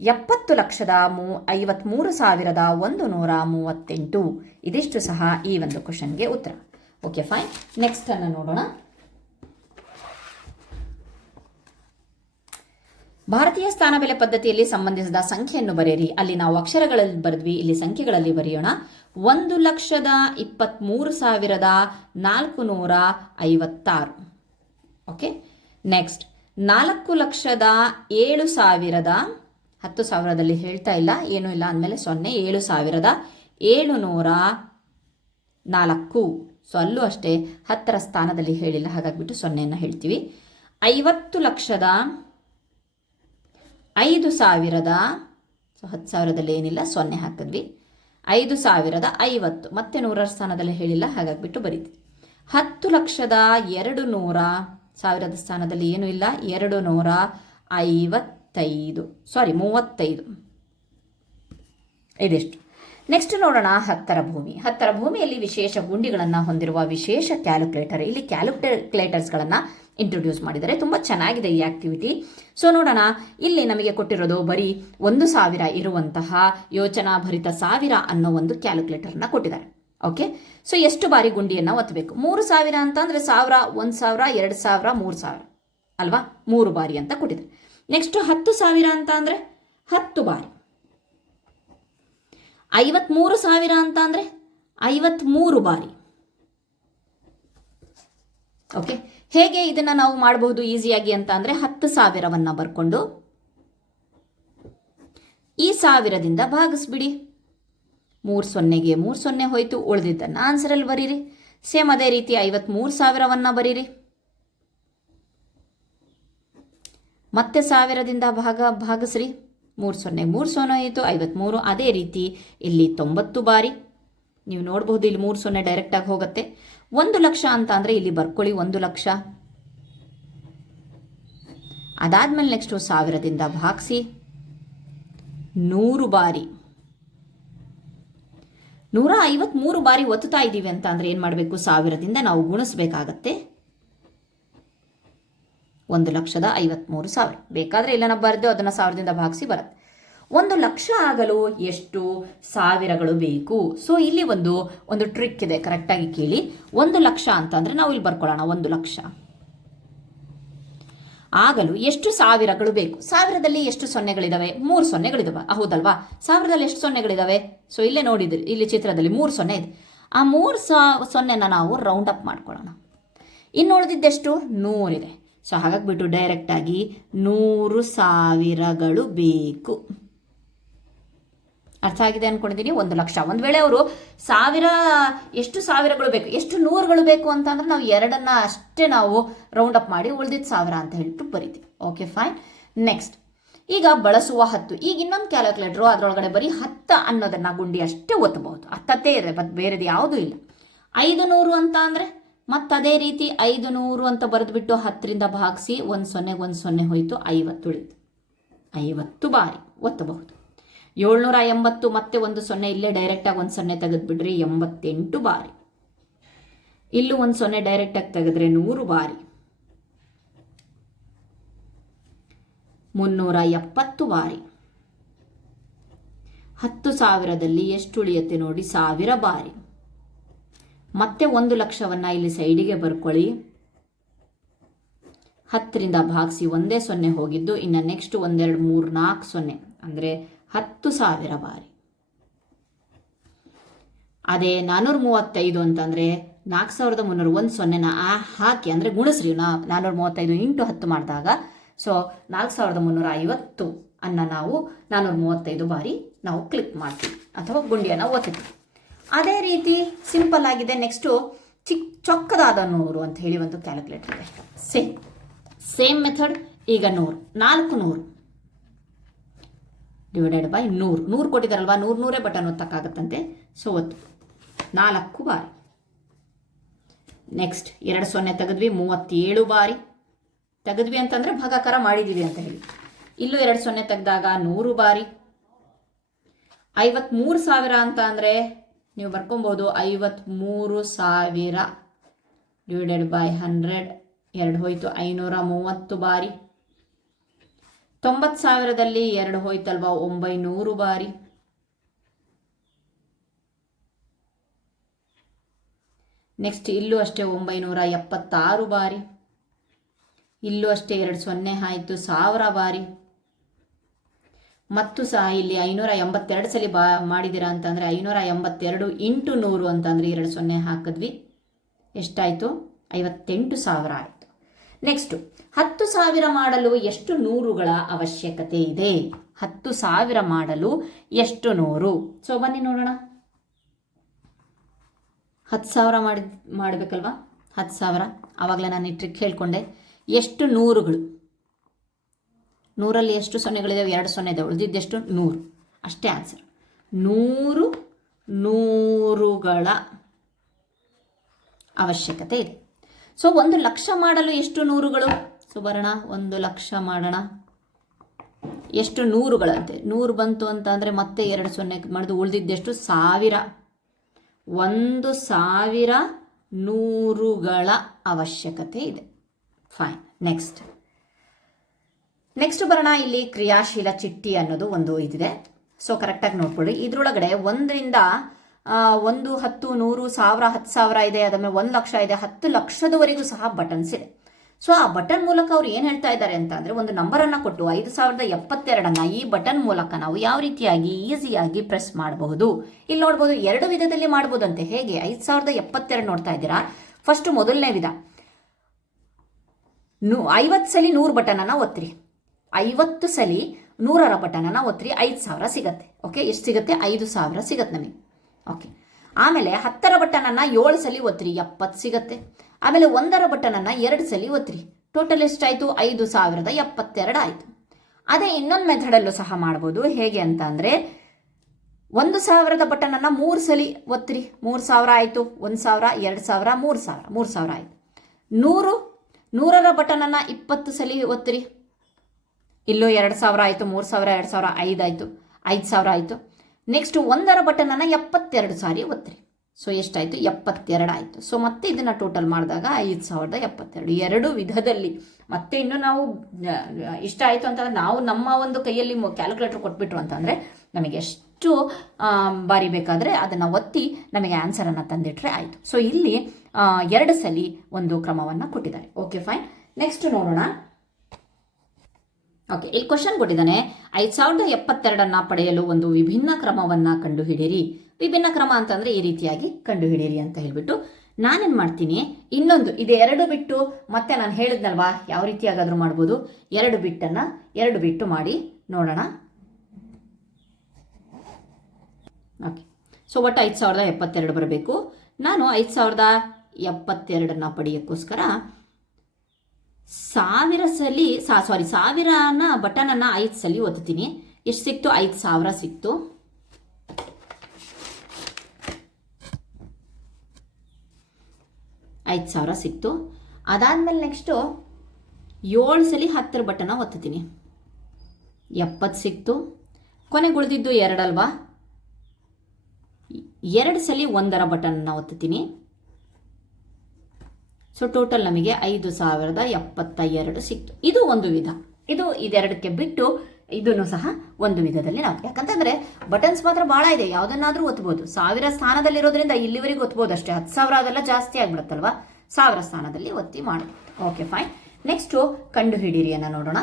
70,53,138. ಇದಿಷ್ಟು ಸಹ ಈ ಒಂದು ಕ್ವಶನ್ಗೆ ಉತ್ತರ. Okay fine. ನೆಕ್ಸ್ಟ್ ಅನ್ನು ನೋಡೋಣ. ಭಾರತೀಯ ಸ್ಥಾನ ಬೆಲೆ ಪದ್ಧತಿಯಲ್ಲಿ ಸಂಬಂಧಿಸಿದ ಸಂಖ್ಯೆಯನ್ನು ಬರೆಯಿರಿ. ಅಲ್ಲಿ ನಾವು ಅಕ್ಷರಗಳಲ್ಲಿ ಬರೆದ್ವಿ, ಇಲ್ಲಿ ಸಂಖ್ಯೆಗಳಲ್ಲಿ ಬರೆಯೋಣ. 1,23,456. ಓಕೆ. ನೆಕ್ಸ್ಟ್ 4,07,000. 10,000ದಲ್ಲಿ ಹೇಳ್ತಾ ಇಲ್ಲ, ಏನೂ ಇಲ್ಲ ಅಂದಮೇಲೆ 0. 7,704. ಸೊ ಅಲ್ಲೂ ಅಷ್ಟೇ 10ರ ಸ್ಥಾನದಲ್ಲಿ ಹೇಳಿಲ್ಲ, ಹಾಗಾಗ್ಬಿಟ್ಟು 0ಯನ್ನು ಹೇಳ್ತೀವಿ. 50,05,000. ಸೊ 10,000ದಲ್ಲಿ ಏನಿಲ್ಲ, 0 ಹಾಕಿದ್ವಿ. 5,050. ಮತ್ತೆ 100ರ ಸ್ಥಾನದಲ್ಲಿ ಹೇಳಿಲ್ಲ, ಹಾಗಾಗ್ಬಿಟ್ಟು ಬರೀತೀವಿ. 10,02,100,000. 1000ದ ಸ್ಥಾನದಲ್ಲಿ ಏನೂ ಇಲ್ಲ, 235. ಇದಿಷ್ಟು. ನೆಕ್ಸ್ಟ್ ನೋಡೋಣ 10ರ ಭೂಮಿ. 10ರ ಭೂಮಿಯಲ್ಲಿ ವಿಶೇಷ ಗುಂಡಿಗಳನ್ನು ಹೊಂದಿರುವ ವಿಶೇಷ ಕ್ಯಾಲ್ಕುಲೇಟರ್. ಇಲ್ಲಿ ಕ್ಯಾಲ್ಕುಲೇಟರ್ಸ್ಗಳನ್ನು ಇಂಟ್ರೊಡ್ಯೂಸ್ ಮಾಡಿದ್ದಾರೆ. ತುಂಬ ಚೆನ್ನಾಗಿದೆ ಈ ಆಕ್ಟಿವಿಟಿ. ಸೊ ನೋಡೋಣ, ಇಲ್ಲಿ ನಮಗೆ ಕೊಟ್ಟಿರೋದು ಬರೀ 1,000 ಇರುವಂತಹ ಯೋಚನಾ ಭರಿತ 1000 ಅನ್ನೋ ಒಂದು ಕ್ಯಾಲ್ಕುಲೇಟರ್ನ ಕೊಟ್ಟಿದ್ದಾರೆ. ಓಕೆ. ಸೊ ಎಷ್ಟು ಬಾರಿ ಗುಂಡಿಯನ್ನು ಒತ್ತಬೇಕು? 3,000 ಅಂತಂದರೆ 1,000, 1,000, 2,000, 3,000 ಅಲ್ವಾ? 3 ಬಾರಿ ಅಂತ ಕೊಟ್ಟಿದ್ದಾರೆ. ನೆಕ್ಸ್ಟ್ 10,000 ಅಂತ ಅಂದರೆ 10 ಬಾರಿ. 53,000 ಅಂತ ಅಂದರೆ 53 ಬಾರಿ. ಓಕೆ. ಹೇಗೆ ಇದನ್ನು ನಾವು ಮಾಡಬಹುದು ಈಸಿಯಾಗಿ ಅಂತ ಅಂದರೆ 10,000ವನ್ನು ಬರ್ಕೊಂಡು ಈ 1000ದಿಂದ ಭಾಗಿಸ್ಬಿಡಿ. 3 0ಗೆ 3 0 ಹೋಯ್ತು, ಉಳಿದಿದ್ದನ್ನು ಆನ್ಸರಲ್ಲಿ ಬರೀರಿ. ಸೇಮ್ ಅದೇ ರೀತಿ 53,000ವನ್ನು ಬರೀರಿ. ಮತ್ತೆ 1000ದಿಂದ ಭಾಗಿಸ್ರಿ. 3 0 3 0 ಆಯಿತು, 53. ಅದೇ ರೀತಿ ಇಲ್ಲಿ 90 ಬಾರಿ. ನೀವು ನೋಡಬಹುದು ಇಲ್ಲಿ 3 0 ಡೈರೆಕ್ಟಾಗಿ ಹೋಗುತ್ತೆ. 1,00,000 ಅಂತ ಅಂದರೆ ಇಲ್ಲಿ ಬರ್ಕೊಳ್ಳಿ 1,00,000. ಅದಾದ್ಮೇಲೆ ನೆಕ್ಸ್ಟು 1000ದಿಂದ ಭಾಗಿಸಿ 100 ಬಾರಿ. 153 ಬಾರಿ ಒತ್ತುತ್ತಾ ಇದ್ದೀವಿ ಅಂತ ಅಂದರೆ ಏನು ಮಾಡಬೇಕು? 1000ದಿಂದ ನಾವು ಗುಣಿಸ್ಬೇಕಾಗತ್ತೆ. 1,53,000. ಬೇಕಾದರೆ ಇಲ್ಲ ನಾವು ಬರೆದು ಅದನ್ನು 1000ದಿಂದ ಭಾಗಿಸಿ ಬರುತ್ತೆ. 1,00,000 ಆಗಲು ಎಷ್ಟು ಸಾವಿರಗಳು ಬೇಕು? ಸೊ ಇಲ್ಲಿ ಒಂದು ಟ್ರಿಕ್ ಇದೆ, ಕರೆಕ್ಟಾಗಿ ಕೇಳಿ. 1,00,000 ಅಂತಂದರೆ ನಾವು ಇಲ್ಲಿ ಬರ್ಕೊಳ್ಳೋಣ. 1,00,000 ಆಗಲು ಎಷ್ಟು ಸಾವಿರಗಳು ಬೇಕು? 1000ದಲ್ಲಿ ಎಷ್ಟು ಸೊನ್ನೆಗಳಿದಾವೆ? 3 ಸೊನ್ನೆಗಳಿದಾವೆ, ಹೌದಲ್ವಾ? 1000ದಲ್ಲಿ ಎಷ್ಟು ಸೊನ್ನೆಗಳಿದಾವೆ? ಸೊ ಇಲ್ಲೇ ನೋಡಿದ್ರಿ, ಇಲ್ಲಿ ಚಿತ್ರದಲ್ಲಿ 3 0 ಇದೆ. ಆ 3 0ನ ನಾವು ರೌಂಡ್ ಅಪ್ ಮಾಡ್ಕೊಳ್ಳೋಣ. ಇನ್ನು ಉಳಿದಿದ್ದೆಷ್ಟು? 100 ಇದೆ. ಸೊ ಹಾಗಾಗ್ಬಿಟ್ಟು ಡೈರೆಕ್ಟಾಗಿ 100,000ಗಳು ಬೇಕು. ಅರ್ಥ ಆಗಿದೆ ಅನ್ಕೊಂಡಿದ್ದೀನಿ. 1,00,000. ಒಂದು ವೇಳೆ ಅವರು 1000 ಎಷ್ಟು ಸಾವಿರಗಳು ಬೇಕು, ಎಷ್ಟು 100ಗಳು ಬೇಕು ಅಂತಂದ್ರೆ ನಾವು 2ನ್ನ ಅಷ್ಟೇ ನಾವು ರೌಂಡ್ ಅಪ್ ಮಾಡಿ ಉಳಿದಿದ್ದು 1000 ಅಂತ ಹೇಳ್ಬಿಟ್ಟು ಬರೀತೀವಿ. Okay fine. ನೆಕ್ಸ್ಟ್ ಈಗ ಬಳಸುವ 10. ಈಗ ಇನ್ನೊಂದು ಕ್ಯಾಲ್ಕುಲೇಟರು, ಅದರೊಳಗಡೆ ಬರೀ 10 ಅನ್ನೋದನ್ನ ಗುಂಡಿ ಅಷ್ಟೇ ಒತ್ತಬಹುದು. 10 ಇದೆ, ಬಟ್ ಬೇರೆದು ಯಾವುದೂ ಇಲ್ಲ. 500 ಅಂತ ಅಂದರೆ ಮತ್ತದೇ ರೀತಿ 500 ಅಂತ ಬರೆದ್ಬಿಟ್ಟು 10ರಿಂದ ಭಾಗಿಸಿ 1 0 1 0 ಹೋಯಿತು, 50 ಉಳಿತು. 50 ಬಾರಿ ಒತ್ತಬಹುದು. 780 ಮತ್ತೆ 1 0 ಇಲ್ಲೇ ಡೈರೆಕ್ಟಾಗಿ 1 0 ತೆಗೆದುಬಿಡ್ರಿ, 88 ಬಾರಿ. ಇಲ್ಲೂ 1 0 ಡೈರೆಕ್ಟಾಗಿ ತೆಗೆದ್ರೆ 100 ಬಾರಿ. 370 ಬಾರಿ. 10,000ದಲ್ಲಿ ಎಷ್ಟು ಉಳಿಯುತ್ತೆ ನೋಡಿ? 1000 ಬಾರಿ. ಮತ್ತೆ 1,00,000ವನ್ನು ಇಲ್ಲಿ ಸೈಡಿಗೆ ಬರ್ಕೊಳ್ಳಿ. 10ರಿಂದ ಭಾಗಿಸಿ 1 0 ಹೋಗಿದ್ದು, ಇನ್ನು ನೆಕ್ಸ್ಟ್ 1 2 3 4 0 ಅಂದರೆ 10,000 ಬಾರಿ. ಅದೇ 435 ಅಂತಂದರೆ 4,300 1 0ನ ಹಾಕಿ ಅಂದರೆ ಗುಣಿಸ್ರಿ. 435 ಇಂಟು 10 ಮಾಡಿದಾಗ ಸೊ 4,350 ಅನ್ನು ನಾವು 435 ಬಾರಿ ನಾವು ಕ್ಲಿಕ್ ಮಾಡ್ತೀವಿ ಅಥವಾ ಗುಂಡಿಯನ್ನು ಒತ್ತೀವಿ. ಅದೇ ರೀತಿ ಸಿಂಪಲ್ ಆಗಿದೆ. ನೆಕ್ಸ್ಟು ಚೊಕ್ಕದಾದ 100 ಅಂತ ಹೇಳಿ ಒಂದು ಕ್ಯಾಲ್ಕುಲೇಟರ್ ಇದೆ. Same method. ಈಗ 100 400 ಡಿವೈಡೆಡ್ ಬೈ 100 ಕೊಟ್ಟಿದ್ದಾರಲ್ವಾ? 100 ಬಟನ್ ಒತ್ತಕ್ಕಾಗತ್ತಂತೆ. ಸೊ ಒತ್ತು 4 ಬಾರಿ. ನೆಕ್ಸ್ಟ್ 2 0 ತೆಗೆದ್ವಿ, 37 ಬಾರಿ ತೆಗೆದ್ವಿ ಅಂತಂದರೆ ಭಾಗಾಕಾರ ಮಾಡಿದ್ದೀವಿ ಅಂತ ಹೇಳಿ. ಇಲ್ಲೂ 2 0 ತೆಗೆದಾಗ 100 ಬಾರಿ. 53,000 ಅಂತ ಅಂದರೆ ನೀವು ಬರ್ಕೊಬೋದು 53,000 ಡಿವೈಡೆಡ್ ಬೈ 100. 2 ಹೋಯ್ತು, 530 ಬಾರಿ. 90,000ದಲ್ಲಿ 2 ಹೋಯ್ತಲ್ವಾ? 900 ಬಾರಿ. ನೆಕ್ಸ್ಟ್ ಇಲ್ಲೂ ಅಷ್ಟೇ 976 ಬಾರಿ, ಇಲ್ಲೂ ಅಷ್ಟೇ 2 0 ಆಯಿತು, 1000 ಬಾರಿ, ಮತ್ತು ಸಹ ಇಲ್ಲಿ 582 ಸಲ ಮಾಡಿದ್ದೀರಾ ಅಂತಂದರೆ 582 ಇಂಟು 100 ಅಂತಂದರೆ 2 0 ಹಾಕಿದ್ವಿ, ಎಷ್ಟಾಯಿತು? 58,000 ಆಯಿತು. ನೆಕ್ಸ್ಟು 10,000 ಮಾಡಲು ಎಷ್ಟು ನೂರುಗಳ ಅವಶ್ಯಕತೆ ಇದೆ? 10,000 ಮಾಡಲು ಎಷ್ಟು ನೂರು? ಸೊ ಬನ್ನಿ ನೋಡೋಣ. 10,000 ಮಾಡಬೇಕಲ್ವಾ? 10,000 ಆವಾಗಲೇ ನಾನು ಈ ಟ್ರಿಕ್ ಹೇಳ್ಕೊಂಡೆ. ಎಷ್ಟು ನೂರುಗಳು? ನೂರಲ್ಲಿ ಎಷ್ಟು ಸೊನ್ನೆಗಳಿದಾವೆ? 2 0 ಇದೆ, ಉಳಿದಿದ್ದೆಷ್ಟು? 100. ಅಷ್ಟೇ ಆನ್ಸರ್. 100 ನೂರುಗಳ ಅವಶ್ಯಕತೆ ಇದೆ. ಸೊ 1 ಲಕ್ಷ ಮಾಡಲು ಎಷ್ಟು ನೂರುಗಳು? ಸೊ ಬರೋಣ, 1 ಲಕ್ಷ ಮಾಡೋಣ. ಎಷ್ಟು ನೂರುಗಳಂತೆ? 100 ಬಂತು ಅಂತ ಅಂದರೆ ಮತ್ತೆ 2 0 ಮಾಡಿದು, ಉಳಿದಿದ್ದೆಷ್ಟು? 1000. 1,000 ನೂರುಗಳ ಅವಶ್ಯಕತೆ ಇದೆ. ಫೈನ್. ನೆಕ್ಸ್ಟ್ ಬರೋಣ. ಇಲ್ಲಿ ಕ್ರಿಯಾಶೀಲ ಚಿಟ್ಟಿ ಅನ್ನೋದು ಒಂದು ಇದಿದೆ. ಸೊ ಕರೆಕ್ಟಾಗಿ ನೋಡ್ಕೊಳ್ಳಿ. ಇದರೊಳಗಡೆ 1ರಿಂದ 1, 10, 100, 1000, 10,000 ಇದೆ, ಅದಾದ್ಮೇಲೆ 1 ಲಕ್ಷ ಇದೆ, 10 ಲಕ್ಷದವರೆಗೂ ಸಹ ಬಟನ್ಸ್ ಇದೆ. ಸೊ ಆ ಬಟನ್ ಮೂಲಕ ಅವ್ರು ಏನು ಹೇಳ್ತಾ ಇದ್ದಾರೆ ಅಂತ ಅಂದರೆ, ಒಂದು ನಂಬರನ್ನು ಕೊಟ್ಟು 5072 ಈ ಬಟನ್ ಮೂಲಕ ನಾವು ಯಾವ ರೀತಿಯಾಗಿ ಈಸಿಯಾಗಿ ಪ್ರೆಸ್ ಮಾಡಬಹುದು. ಇಲ್ಲಿ ನೋಡ್ಬೋದು 2 ವಿಧದಲ್ಲಿ ಮಾಡ್ಬೋದಂತೆ. ಹೇಗೆ? 5072 ನೋಡ್ತಾ ಇದ್ದೀರಾ. ಫಸ್ಟ್ ಮೊದಲನೇ ವಿಧ, 50 ಸಲ 100 ಬಟನನ್ನು ಒತ್ತಿರಿ, 50 ಸಲ 100ರ ಬಟನನ್ನು ಒತ್ತಿರಿ, 5,000 ಸಿಗತ್ತೆ. ಓಕೆ, ಎಷ್ಟು ಸಿಗುತ್ತೆ? 5,000 ಸಿಗತ್ತೆ ನಮಗೆ. ಓಕೆ, ಆಮೇಲೆ 10ರ ಬಟನನ್ನು 7 ಸಲ ಒತ್ತಿರಿ, 70 ಸಿಗತ್ತೆ. ಆಮೇಲೆ 1ರ ಬಟನನ್ನು 2 ಸಲ ಒತ್ತಿರಿ, ಟೋಟಲ್ ಎಷ್ಟಾಯಿತು? 5,072 ಆಯಿತು. ಅದೇ ಇನ್ನೊಂದು ಮೆಥಡಲ್ಲೂ ಸಹ ಮಾಡ್ಬೋದು. ಹೇಗೆ ಅಂತ ಅಂದರೆ, 1,000ದ ಬಟನನ್ನು 3 ಸಲ ಒತ್ತಿರಿ, 3,000 ಆಯಿತು. 1,000, 2,000, 3,000, 3,000 ಆಯಿತು. 100ರ ಬಟನನ್ನು 20 ಸಲ ಒತ್ತಿರಿ, ಇಲ್ಲೂ 2,000 ಆಯಿತು, 3,000, 2,000, 5 ಆಯಿತು, 5,000 ಆಯಿತು. ನೆಕ್ಸ್ಟ್ 1ರ ಬಟನನ್ನು 72 ಸಾರಿ ಒತ್ತಿರಿ. ಸೊ ಎಷ್ಟಾಯಿತು? 72 ಆಯಿತು. ಸೊ ಮತ್ತೆ ಇದನ್ನು ಟೋಟಲ್ ಮಾಡಿದಾಗ 5,072. 2 ವಿಧದಲ್ಲಿ. ಮತ್ತೆ ಇನ್ನು ನಾವು ಇಷ್ಟ ಆಯಿತು ಅಂತಂದರೆ, ನಾವು ನಮ್ಮ ಒಂದು ಕೈಯಲ್ಲಿ ಕ್ಯಾಲ್ಕುಲೇಟರ್ ಕೊಟ್ಬಿಟ್ರು ಅಂತಂದರೆ ನಮಗೆ ಎಷ್ಟು ಬಾರಿ ಬೇಕಾದರೆ ಅದನ್ನು ಒತ್ತಿ ನಮಗೆ ಆನ್ಸರನ್ನು ತಂದಿಟ್ರೆ ಆಯಿತು. ಸೊ ಇಲ್ಲಿ 2 ಸಲ ಒಂದು ಕ್ರಮವನ್ನು ಕೊಟ್ಟಿದ್ದಾರೆ. Okay, fine. ನೆಕ್ಸ್ಟ್ ನೋಡೋಣ. ಓಕೆ, ಇಲ್ಲಿ ಕ್ವಶನ್ ಕೊಟ್ಟಿದ್ದಾನೆ, 5,072 ಪಡೆಯಲು ಒಂದು ವಿಭಿನ್ನ ಕ್ರಮವನ್ನು ಕಂಡುಹಿಡಿಯಿರಿ. ವಿಭಿನ್ನ ಕ್ರಮ ಅಂತಂದರೆ ಈ ರೀತಿಯಾಗಿ ಕಂಡುಹಿಡಿಯಿರಿ ಅಂತ ಹೇಳಿಬಿಟ್ಟು ನಾನೇನು ಮಾಡ್ತೀನಿ, ಇನ್ನೊಂದು ಇದು 2 ಬಿಟ್ಟು, ಮತ್ತೆ ನಾನು ಹೇಳಿದ್ನಲ್ವಾ ಯಾವ ರೀತಿಯಾಗಾದರೂ ಮಾಡ್ಬೋದು. 2 ಬಿಟ್ಟನ್ನು 2 ಬಿಟ್ಟು ಮಾಡಿ ನೋಡೋಣ. ಓಕೆ, ಸೊ ಒಟ್ಟು 5,072 ಬರಬೇಕು. ನಾನು 5,072 ಪಡೆಯೋಕ್ಕೋಸ್ಕರ 1000ನ ಬಟನನ್ನು 5 ಸಲ ಒತ್ತೀನಿ. ಎಷ್ಟು ಸಿಕ್ತು? 5,000 ಸಿಕ್ತು. ಅದಾದ್ಮೇಲೆ ನೆಕ್ಸ್ಟು 7 ಸಲ 10ರ ಬಟನ ಒತ್ತೀನಿ, 70 ಸಿಕ್ತು. ಕೊನೆಗೆ ಉಳಿದಿದ್ದು 2 ಅಲ್ವಾ? 2 ಸಲ 1ರ ಬಟನ್ನ ಒತ್ತೀನಿ. ಸೊ ಟೋಟಲ್ ನಮಗೆ 5,072 ಸಿಕ್ತು. ಇದು ಒಂದು ವಿಧ. ಇದೆರಡಕ್ಕೆ ಬಿಟ್ಟು ಇದನ್ನು ಸಹ ಒಂದು ವಿಧದಲ್ಲಿ ನಾವು, ಯಾಕಂತಂದ್ರೆ ಬಟನ್ಸ್ ಮಾತ್ರ ಬಹಳ ಇದೆ, ಯಾವುದನ್ನಾದ್ರೂ ಒತ್ತಬಹುದು. 1000 ಸ್ಥಾನದಲ್ಲಿರೋದ್ರಿಂದ ಇಲ್ಲಿವರೆಗೂ ಒತ್ತಬಹುದು ಅಷ್ಟೇ. 10,000 ಅದೆಲ್ಲ ಜಾಸ್ತಿ ಆಗ್ಬಿಡುತ್ತಲ್ವಾ, 1000 ಸ್ಥಾನದಲ್ಲಿ ಒತ್ತಿ ಮಾಡಬಹುದು. Okay, fine. ನೆಕ್ಸ್ಟು ಕಂಡುಹಿಡಿಯಿರಿಯನ್ನು ನೋಡೋಣ.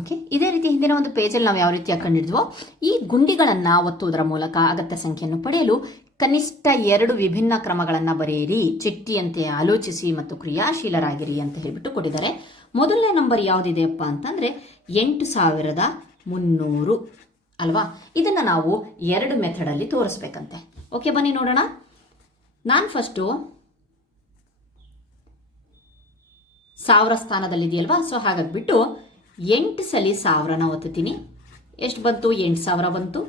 ಓಕೆ, ಇದೇ ರೀತಿ ಹಿಂದಿನ ಒಂದು ಪೇಜಲ್ಲಿ ನಾವು ಯಾವ ರೀತಿಯಾಗಿ ಕಂಡುಹಿಡಿದ್ವೋ, ಈ ಗುಂಡಿಗಳನ್ನು ಒತ್ತುವುದರ ಮೂಲಕ ಅಗತ್ಯ ಸಂಖ್ಯೆಯನ್ನು ಪಡೆಯಲು ಕನಿಷ್ಠ 2 ವಿಭಿನ್ನ ಕ್ರಮಗಳನ್ನು ಬರೆಯಿರಿ. ಚಿಟ್ಟಿಯಂತೆ ಆಲೋಚಿಸಿ ಮತ್ತು ಕ್ರಿಯಾಶೀಲರಾಗಿರಿ ಅಂತ ಹೇಳಿಬಿಟ್ಟು ಕೊಟ್ಟಿದ್ದಾರೆ. ಮೊದಲನೇ ನಂಬರ್ ಯಾವುದಿದೆಯಪ್ಪ ಅಂತಂದರೆ 8,300 ಅಲ್ವಾ? ಇದನ್ನು ನಾವು 2 ಮೆಥಡಲ್ಲಿ ತೋರಿಸ್ಬೇಕಂತೆ. ಓಕೆ, ಬನ್ನಿ ನೋಡೋಣ. ನಾನು ಫಸ್ಟು 1000 ಸ್ಥಾನದಲ್ಲಿದೆಯಲ್ವಾ, ಸೊ ಹಾಗಾಗ್ಬಿಟ್ಟು 8 ಸಲ 1000ನ ಒತ್ತೀನಿ. ಎಷ್ಟು ಬಂತು? 8,000 ಬಂತು.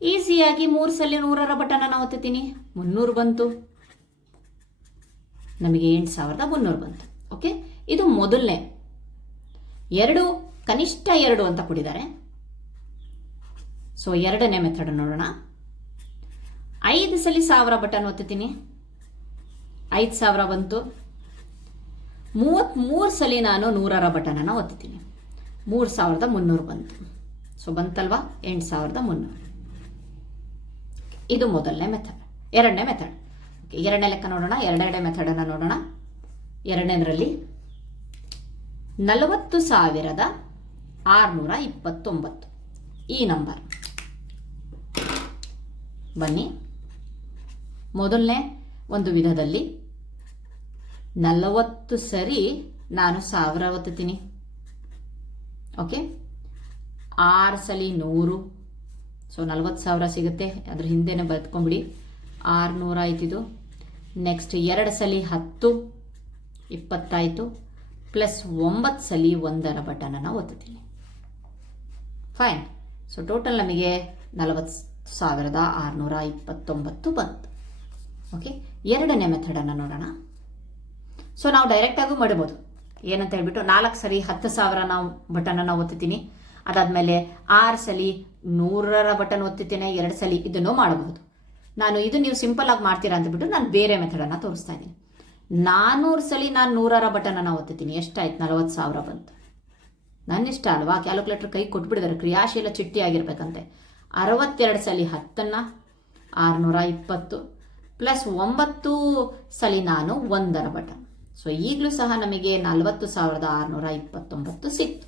ಈಸಿಯಾಗಿ 3 ಸಲ 100ರ ಬಟನನ್ನು ಒತ್ತೀನಿ, 300 ಬಂತು. ನಮಗೆ 8,300 ಬಂತು. ಓಕೆ, ಇದು ಮೊದಲನೇ. 2 ಕನಿಷ್ಠ 2 ಅಂತ ಕೊಟ್ಟಿದ್ದಾರೆ. ಸೊ ಎರಡನೇ ಮೆಥಡ್ ನೋಡೋಣ. 5 ಸಲ 1000 ಬಟನ್ ಒತ್ತೀನಿ, 5,000 ಬಂತು. 33 ಸಲ ನಾನು 100ರ ಬಟನನ್ನು ಒತ್ತೀನಿ, 3,300 ಬಂತು. ಸೊ ಬಂತಲ್ವಾ? 8,300. ಇದು ಮೊದಲನೇ ಮೆಥಡ್. ಎರಡನೇ ಮೆಥಡ್. ಎರಡನೇ ಲೆಕ್ಕ ನೋಡೋಣ, ಎರಡನೇ ಮೆಥಡನ್ನು ನೋಡೋಣ. ಎರಡನೇದರಲ್ಲಿ 40,629 ಈ ನಂಬರ್. ಬನ್ನಿ, ಮೊದಲನೇ ಒಂದು ವಿಧದಲ್ಲಿ 40 ಸರಿ ನಾನು 1000 ಒತ್ತುತ್ತೀನಿ. ಓಕೆ, 6 ಸಲಿ 100, ಸೊ 40,000 ಸಿಗುತ್ತೆ. ಅದ್ರ ಹಿಂದೆನೇ ಬರೆದುಕೊಂಡ್ಬಿಡಿ. 600 ಆಯ್ತಿದು. ನೆಕ್ಸ್ಟ್ 2 ಸಲಿ 10, 20 ಆಯಿತು. ಪ್ಲಸ್ 9 ಸಲಿ 1ರ ಬಟನನ್ನು ಒತ್ತುತ್ತೀನಿ. ಫೈನ್. ಸೊ ಟೋಟಲ್ ನಮಗೆ 40,629 ಬಂತು. ಓಕೆ, ಎರಡನೇ ಮೆಥಡನ್ನು ನೋಡೋಣ. ಸೊ ನಾವು ಡೈರೆಕ್ಟಾಗೂ ಮಾಡ್ಬೋದು. ಏನಂತ ಹೇಳ್ಬಿಟ್ಟು 4 ಸರಿ 10,000 ನಾವು ಬಟನನ್ನು ಒತ್ತುತ್ತೀನಿ. ಅದಾದಮೇಲೆ 6 ಸಲಿ 100ರ ಬಟನ್ ಒತ್ತುತ್ತೇನೆ, 2 ಸಲಿ ಇದನ್ನು ಮಾಡಬಹುದು. ಇದು ನೀವು ಸಿಂಪಲ್ ಆಗಿ ಮಾಡ್ತೀರಾ ಅಂತಬಿಟ್ಟು ನಾನು ಬೇರೆ ಮೆಥಡನ್ನು ತೋರಿಸ್ತಾ ಇದ್ದೀನಿ. 400 ಸಲಿ ನಾನು 100ರ ಬಟನನ್ನು ಒತ್ತುತ್ತೀನಿ. ಎಷ್ಟಾಯ್ತು? 40,000 ಬಂತು. ನನ್ನ ಇಷ್ಟ ಅಲ್ವಾ, ಕ್ಯಾಲ್ಕುಲೇಟರ್ ಕೈ ಕೊಟ್ಬಿಡಿದಾರೆ, ಕ್ರಿಯಾಶೀಲ ಚಿಟ್ಟಿ ಆಗಿರ್ಬೇಕಂತೆ. 62 ಸಲಿ 10ನ್ನು 620 ಪ್ಲಸ್ 9 ಸಲಿ ನಾನು 1ರ ಬಟನ್. ಸೊ ಈಗಲೂ ಸಹ ನಮಗೆ 40,629 ಸಿಕ್ತು.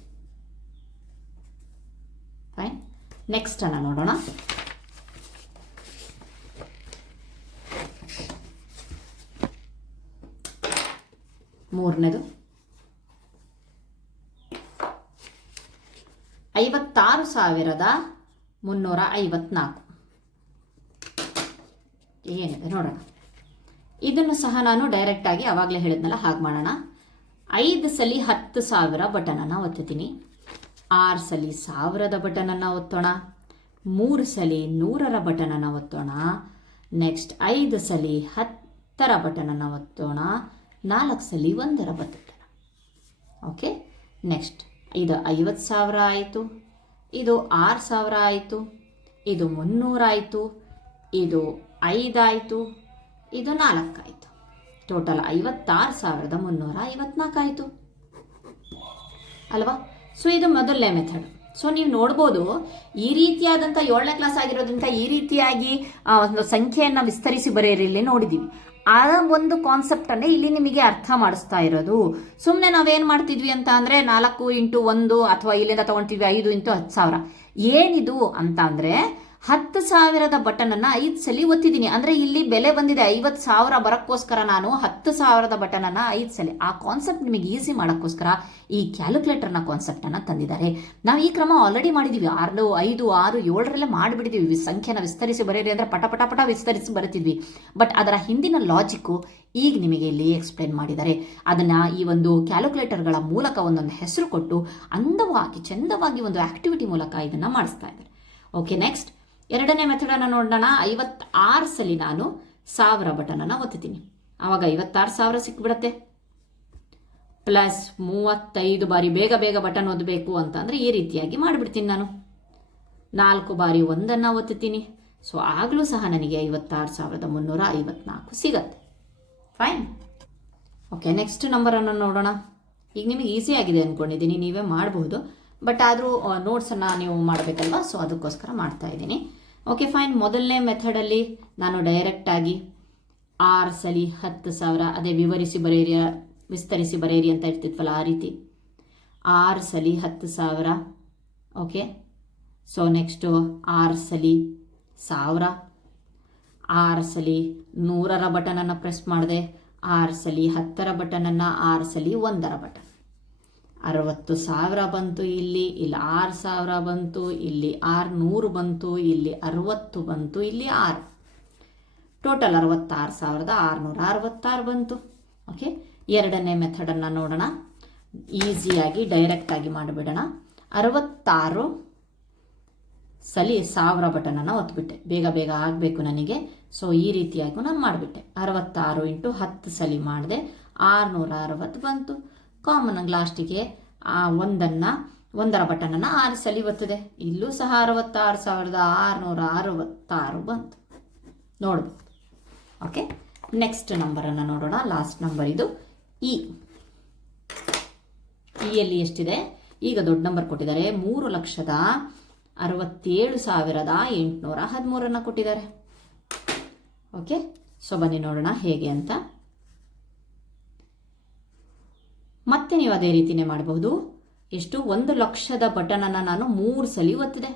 ಫೈನ್. ನೆಕ್ಸ್ಟ್ ಅನ್ನು ನೋಡೋಣ. ಮೂರನೇದು 56,354 ಏನಿದೆ ನೋಡೋಣ. ಇದನ್ನು ಸಹ ನಾನು ಡೈರೆಕ್ಟ್ ಆಗಿ ಅವಾಗಲೇ ಹೇಳಿದ್ನಲ್ಲ ಹಾಗೆ ಮಾಡೋಣ. 5 ಸಲಿ 10,000 ಬಟನನ್ನು ಒತ್ತುತ್ತೀನಿ. 6 ಸಲಿ 1000ದ ಬಟನನ್ನು ಒತ್ತೋಣ. 3 ಸಲಿ 100ರ ಬಟನನ್ನು ಒತ್ತೋಣ. ನೆಕ್ಸ್ಟ್ 5 ಸಲಿ 10ರ ಬಟನನ್ನು ಒತ್ತೋಣ. 4 ಸಲಿ 1ರ ಬಟನ್. ಓಕೆ, ನೆಕ್ಸ್ಟ್ ಇದು 50,000 ಆಯಿತು, ಇದು 6,000 ಆಯಿತು, ಇದು 300 ಆಯಿತು, ಇದು 5 ಆಯಿತು, ಇದು 4 ಆಯಿತು. ಟೋಟಲ್ 56,354 ಆಯಿತು ಅಲ್ವಾ? ಸೊ ಇದು ಮೊದಲನೇ ಮೆಥಡ್. ಸೊ ನೀವು ನೋಡ್ಬೋದು, ಈ ರೀತಿಯಾದಂಥ 7ನೇ ಕ್ಲಾಸ್ ಆಗಿರೋದ್ರಿಂದ ಈ ರೀತಿಯಾಗಿ ಒಂದು ಸಂಖ್ಯೆಯನ್ನು ವಿಸ್ತರಿಸಿ ಬರೆಯಿರಿ ನೋಡಿದ್ದೀವಿ. ಆ ಒಂದು ಕಾನ್ಸೆಪ್ಟನ್ನೇ ಇಲ್ಲಿ ನಿಮಗೆ ಅರ್ಥ ಮಾಡಿಸ್ತಾ ಇರೋದು. ಸುಮ್ಮನೆ ನಾವೇನು ಮಾಡ್ತಿದ್ವಿ ಅಂತ ಅಂದರೆ 4 ಇಂಟು 1 ಅಥವಾ ಇಲ್ಲಿಂದ ತೊಗೊಳ್ತೀವಿ 5 ಇಂಟು 10,000. ಏನಿದು ಅಂತ ಅಂದರೆ 10,000ದ ಬಟನನ್ನು 5 ಸಲಿ ಒತ್ತಿದ್ದೀನಿ. ಅಂದರೆ ಇಲ್ಲಿ ಬೆಲೆ ಬಂದಿದೆ 50,000 ಬರೋಕ್ಕೋಸ್ಕರ ನಾನು 10,000ದ ಬಟನನ್ನು 5 ಸಲಿ. ಆ ಕಾನ್ಸೆಪ್ಟ್ ನಿಮಗೆ ಈಸಿ ಮಾಡೋಕ್ಕೋಸ್ಕರ ಈ ಕ್ಯಾಲ್ಕುಲೇಟರ್ನ ಕಾನ್ಸೆಪ್ಟನ್ನು ತಂದಿದ್ದಾರೆ. ನಾವು ಈ ಕ್ರಮ ಆಲ್ರೆಡಿ ಮಾಡಿದ್ದೀವಿ. 6, 5, 6, 7ರಲ್ಲೇ ಮಾಡಿಬಿಟ್ಟಿದ್ದೀವಿ. ಸಂಖ್ಯೆನ ವಿಸ್ತರಿಸಿ ಬರೆಯಿರಿ ಅಂದರೆ ಪಟ ವಿಸ್ತರಿಸಿ ಬರೀತಿದ್ವಿ. ಬಟ್ ಅದರ ಹಿಂದಿನ ಲಾಜಿಕ್ಕು ಈಗ ನಿಮಗೆ ಇಲ್ಲಿ ಎಕ್ಸ್ಪ್ಲೇನ್ ಮಾಡಿದ್ದಾರೆ. ಅದನ್ನು ಈ ಒಂದು ಕ್ಯಾಲ್ಕುಲೇಟರ್ಗಳ ಮೂಲಕ ಒಂದೊಂದು ಹೆಸರು ಕೊಟ್ಟು ಅಂದವಾಗಿ ಚಂದವಾಗಿ ಒಂದು ಆಕ್ಟಿವಿಟಿ ಮೂಲಕ ಇದನ್ನು ಮಾಡಿಸ್ತಾ ಇದ್ದಾರೆ. ಓಕೆ, ನೆಕ್ಸ್ಟ್ ಎರಡನೇ ಮೆಥಡನ್ನು ನೋಡೋಣ. 56 ಸಲಿ ನಾನು 1000 ಬಟನನ್ನು ಒತ್ತುತ್ತೀನಿ. ಆವಾಗ 56,000 ಸಿಕ್ಬಿಡುತ್ತೆ. ಪ್ಲಸ್ 35 ಬಾರಿ ಬೇಗ ಬಟನ್ ಒತ್ತಬೇಕು ಅಂತಂದರೆ ಈ ರೀತಿಯಾಗಿ ಮಾಡಿಬಿಡ್ತೀನಿ ನಾನು. 4 ಬಾರಿ 1ನ್ನು ಒತ್ತುತ್ತೀನಿ. ಸೊ ಆಗಲೂ ಸಹ ನನಗೆ 56,354 ಸಿಗತ್ತೆ. ಫೈನ್. ಓಕೆ, ನೆಕ್ಸ್ಟ್ ನಂಬರನ್ನು ನೋಡೋಣ. ಈಗ ನಿಮಗೆ ಈಸಿ ಆಗಿದೆ ಅಂದ್ಕೊಂಡಿದ್ದೀನಿ, ನೀವೇ ಮಾಡಬಹುದು. ಬಟ್ ಆದರೂ ನೋಟ್ಸನ್ನು ನೀವು ಮಾಡಬೇಕಲ್ವಾ, ಸೊ ಅದಕ್ಕೋಸ್ಕರ ಮಾಡ್ತಾ ಇದ್ದೀನಿ. Okay, fine. ಮೊದಲನೇ ಮೆಥಡಲ್ಲಿ ನಾನು ಡೈರೆಕ್ಟಾಗಿ 6 ಸಲಿ 10,000, ಅದೇ ವಿಸ್ತರಿಸಿ ಬರೆಯಿರಿ ಅಂತ ಇರ್ತಿದ್ವಲ್ಲ ಆ ರೀತಿ 6 ಸಲಿ 10,000. ಓಕೆ, ಸೊ ನೆಕ್ಸ್ಟು 6 ಸಲಿ 1000, 6 ಸಲಿ 100ರ ಬಟನನ್ನು ಪ್ರೆಸ್ ಮಾಡಿದೆ, 6 ಸಲಿ 10ರ ಬಟನನ್ನು, 6 ಸಲಿ 1ರ ಬಟನ್. 60,000 ಬಂತು, ಇಲ್ಲಿ 6,000 ಬಂತು, ಇಲ್ಲಿ 600 ಬಂತು, ಇಲ್ಲಿ 60 ಬಂತು, ಇಲ್ಲಿ 6. ಟೋಟಲ್ 66,666 ಬಂತು. ಓಕೆ, ಎರಡನೇ ಮೆಥಡನ್ನು ನೋಡೋಣ. ಈಸಿಯಾಗಿ ಡೈರೆಕ್ಟಾಗಿ ಮಾಡಿಬಿಡೋಣ. 66 ಸಲಿ 1000 ಬಟನನ್ನು ಒತ್ಬಿಟ್ಟೆ. ಬೇಗ ಆಗಬೇಕು ನನಗೆ. ಸೊ ಈ ರೀತಿಯಾಗಿ ನಾನು ಮಾಡಿಬಿಟ್ಟೆ. 66 ಇಂಟು 10 ಸಲಿ ಮಾಡಿದೆ, 660 ಬಂತು. ಕಾಮನ್ ಆಗಿ ಲಾಸ್ಟಿಗೆ 1ರ ಬಟನನ್ನು 6 ಸಲಿ ಒತ್ತಿದೆ. ಇಲ್ಲೂ ಸಹ 66,666 ಬಂತು. ನೋಡ್ಬೋದು. ಓಕೆ, ನೆಕ್ಸ್ಟ್ ನಂಬರನ್ನು ನೋಡೋಣ. ಲಾಸ್ಟ್ ನಂಬರ್ ಇದು ಯಲ್ಲಿ ಎಷ್ಟಿದೆ? ಈಗ ದೊಡ್ಡ ನಂಬರ್ ಕೊಟ್ಟಿದ್ದಾರೆ. 3,67,813 ಕೊಟ್ಟಿದ್ದಾರೆ. ಓಕೆ, ಸೊ ಬನ್ನಿ ನೋಡೋಣ ಹೇಗೆ ಅಂತ. ಮತ್ತೆ ನೀವು ಅದೇ ರೀತಿಯೇ ಮಾಡಬಹುದು. ಎಷ್ಟು 1,00,000ದ ಬಟನನ್ನು ನಾನು 3 ಸಲ ಒತ್ತಿದೆ.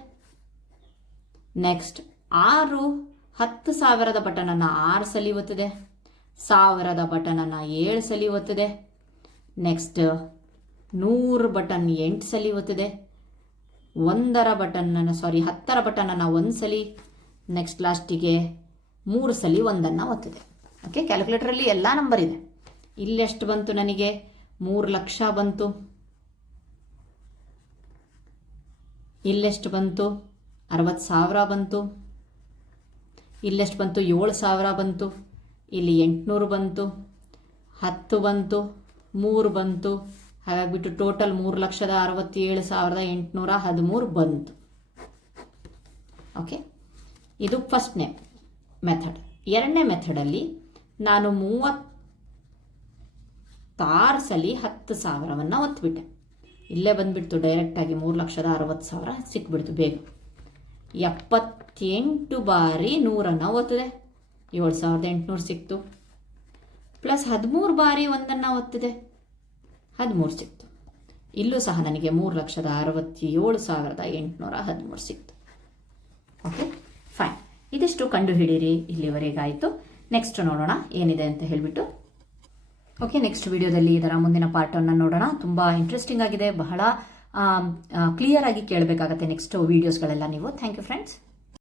ನೆಕ್ಸ್ಟ್ 10,000ದ ಬಟನನ್ನು 6 ಸಲ ಒತ್ತಿದೆ. 1000ದ ಬಟನನ್ನು 7 ಸಲ ಒತ್ತಿದೆ. ನೆಕ್ಸ್ಟ್ 100 ಬಟನ್ 8 ಸಲ ಒತ್ತಿದೆ. 10ರ ಬಟನನ್ನು 1 ಸಲ. ನೆಕ್ಸ್ಟ್ ಲಾಸ್ಟಿಗೆ 3 ಸಲ 1ಅನ್ನು ಒತ್ತಿದೆ. ಓಕೆ, ಕ್ಯಾಲ್ಕುಲೇಟರಲ್ಲಿ ಎಲ್ಲ ನಂಬರ್ ಇದೆ. ಇಲ್ಲೆಷ್ಟು ಬಂತು ನನಗೆ? 3,00,000 ಬಂತು. ಇಲ್ಲೆಷ್ಟು ಬಂತು? 60,000 ಬಂತು. ಇಲ್ಲೆಷ್ಟು ಬಂತು? 7,000 ಬಂತು. ಇಲ್ಲಿ 800 ಬಂತು. 10 ಬಂತು. 3 ಬಂತು. ಹಾಗಾಗಿಬಿಟ್ಟು ಟೋಟಲ್ 3,67,813 ಬಂತು. ಓಕೆ, ಇದು ಫಸ್ಟ್ನೇ ಮೆಥಡ್. ಎರಡನೇ ಮೆಥಡಲ್ಲಿ ನಾನು 36 ಸಲ 10,000ವನ್ನು ಒತ್ತಿಬಿಟ್ಟೆ. ಇಲ್ಲೇ ಬಂದುಬಿಡ್ತು ಡೈರೆಕ್ಟಾಗಿ 3,60,000 ಸಿಕ್ಬಿಡ್ತು ಬೇಗ. 78 ಬಾರಿ 100ಅನ್ನು ಒತ್ತಿದೆ. 7,800 ಸಿಕ್ತು. ಪ್ಲಸ್ 13 ಬಾರಿ 1ಅನ್ನು ಒತ್ತಿದೆ. 13 ಸಿಕ್ತು. ಇಲ್ಲೂ ಸಹ ನನಗೆ 3,67,813 ಸಿಕ್ತು. Okay, fine. ಇದಿಷ್ಟು ಕಂಡು ಹಿಡೀರಿ. ಇಲ್ಲಿವರೆಗಾಯಿತು. ನೆಕ್ಸ್ಟ್ ನೋಡೋಣ ಏನಿದೆ ಅಂತ ಹೇಳಿಬಿಟ್ಟು. ಓಕೆ, ನೆಕ್ಸ್ಟ್ ವಿಡಿಯೋದಲ್ಲಿ ಇದರ ಮುಂದಿನ ಪಾರ್ಟನ್ನು ನೋಡೋಣ. ತುಂಬ ಇಂಟ್ರೆಸ್ಟಿಂಗ್ ಆಗಿದೆ. ಬಹಳ ಕ್ಲಿಯರ್ ಆಗಿ ಕೇಳಬೇಕಾಗತ್ತೆ ನೆಕ್ಸ್ಟ್ ವೀಡಿಯೋಸ್ಗಳೆಲ್ಲ ನೀವು. Thank you friends.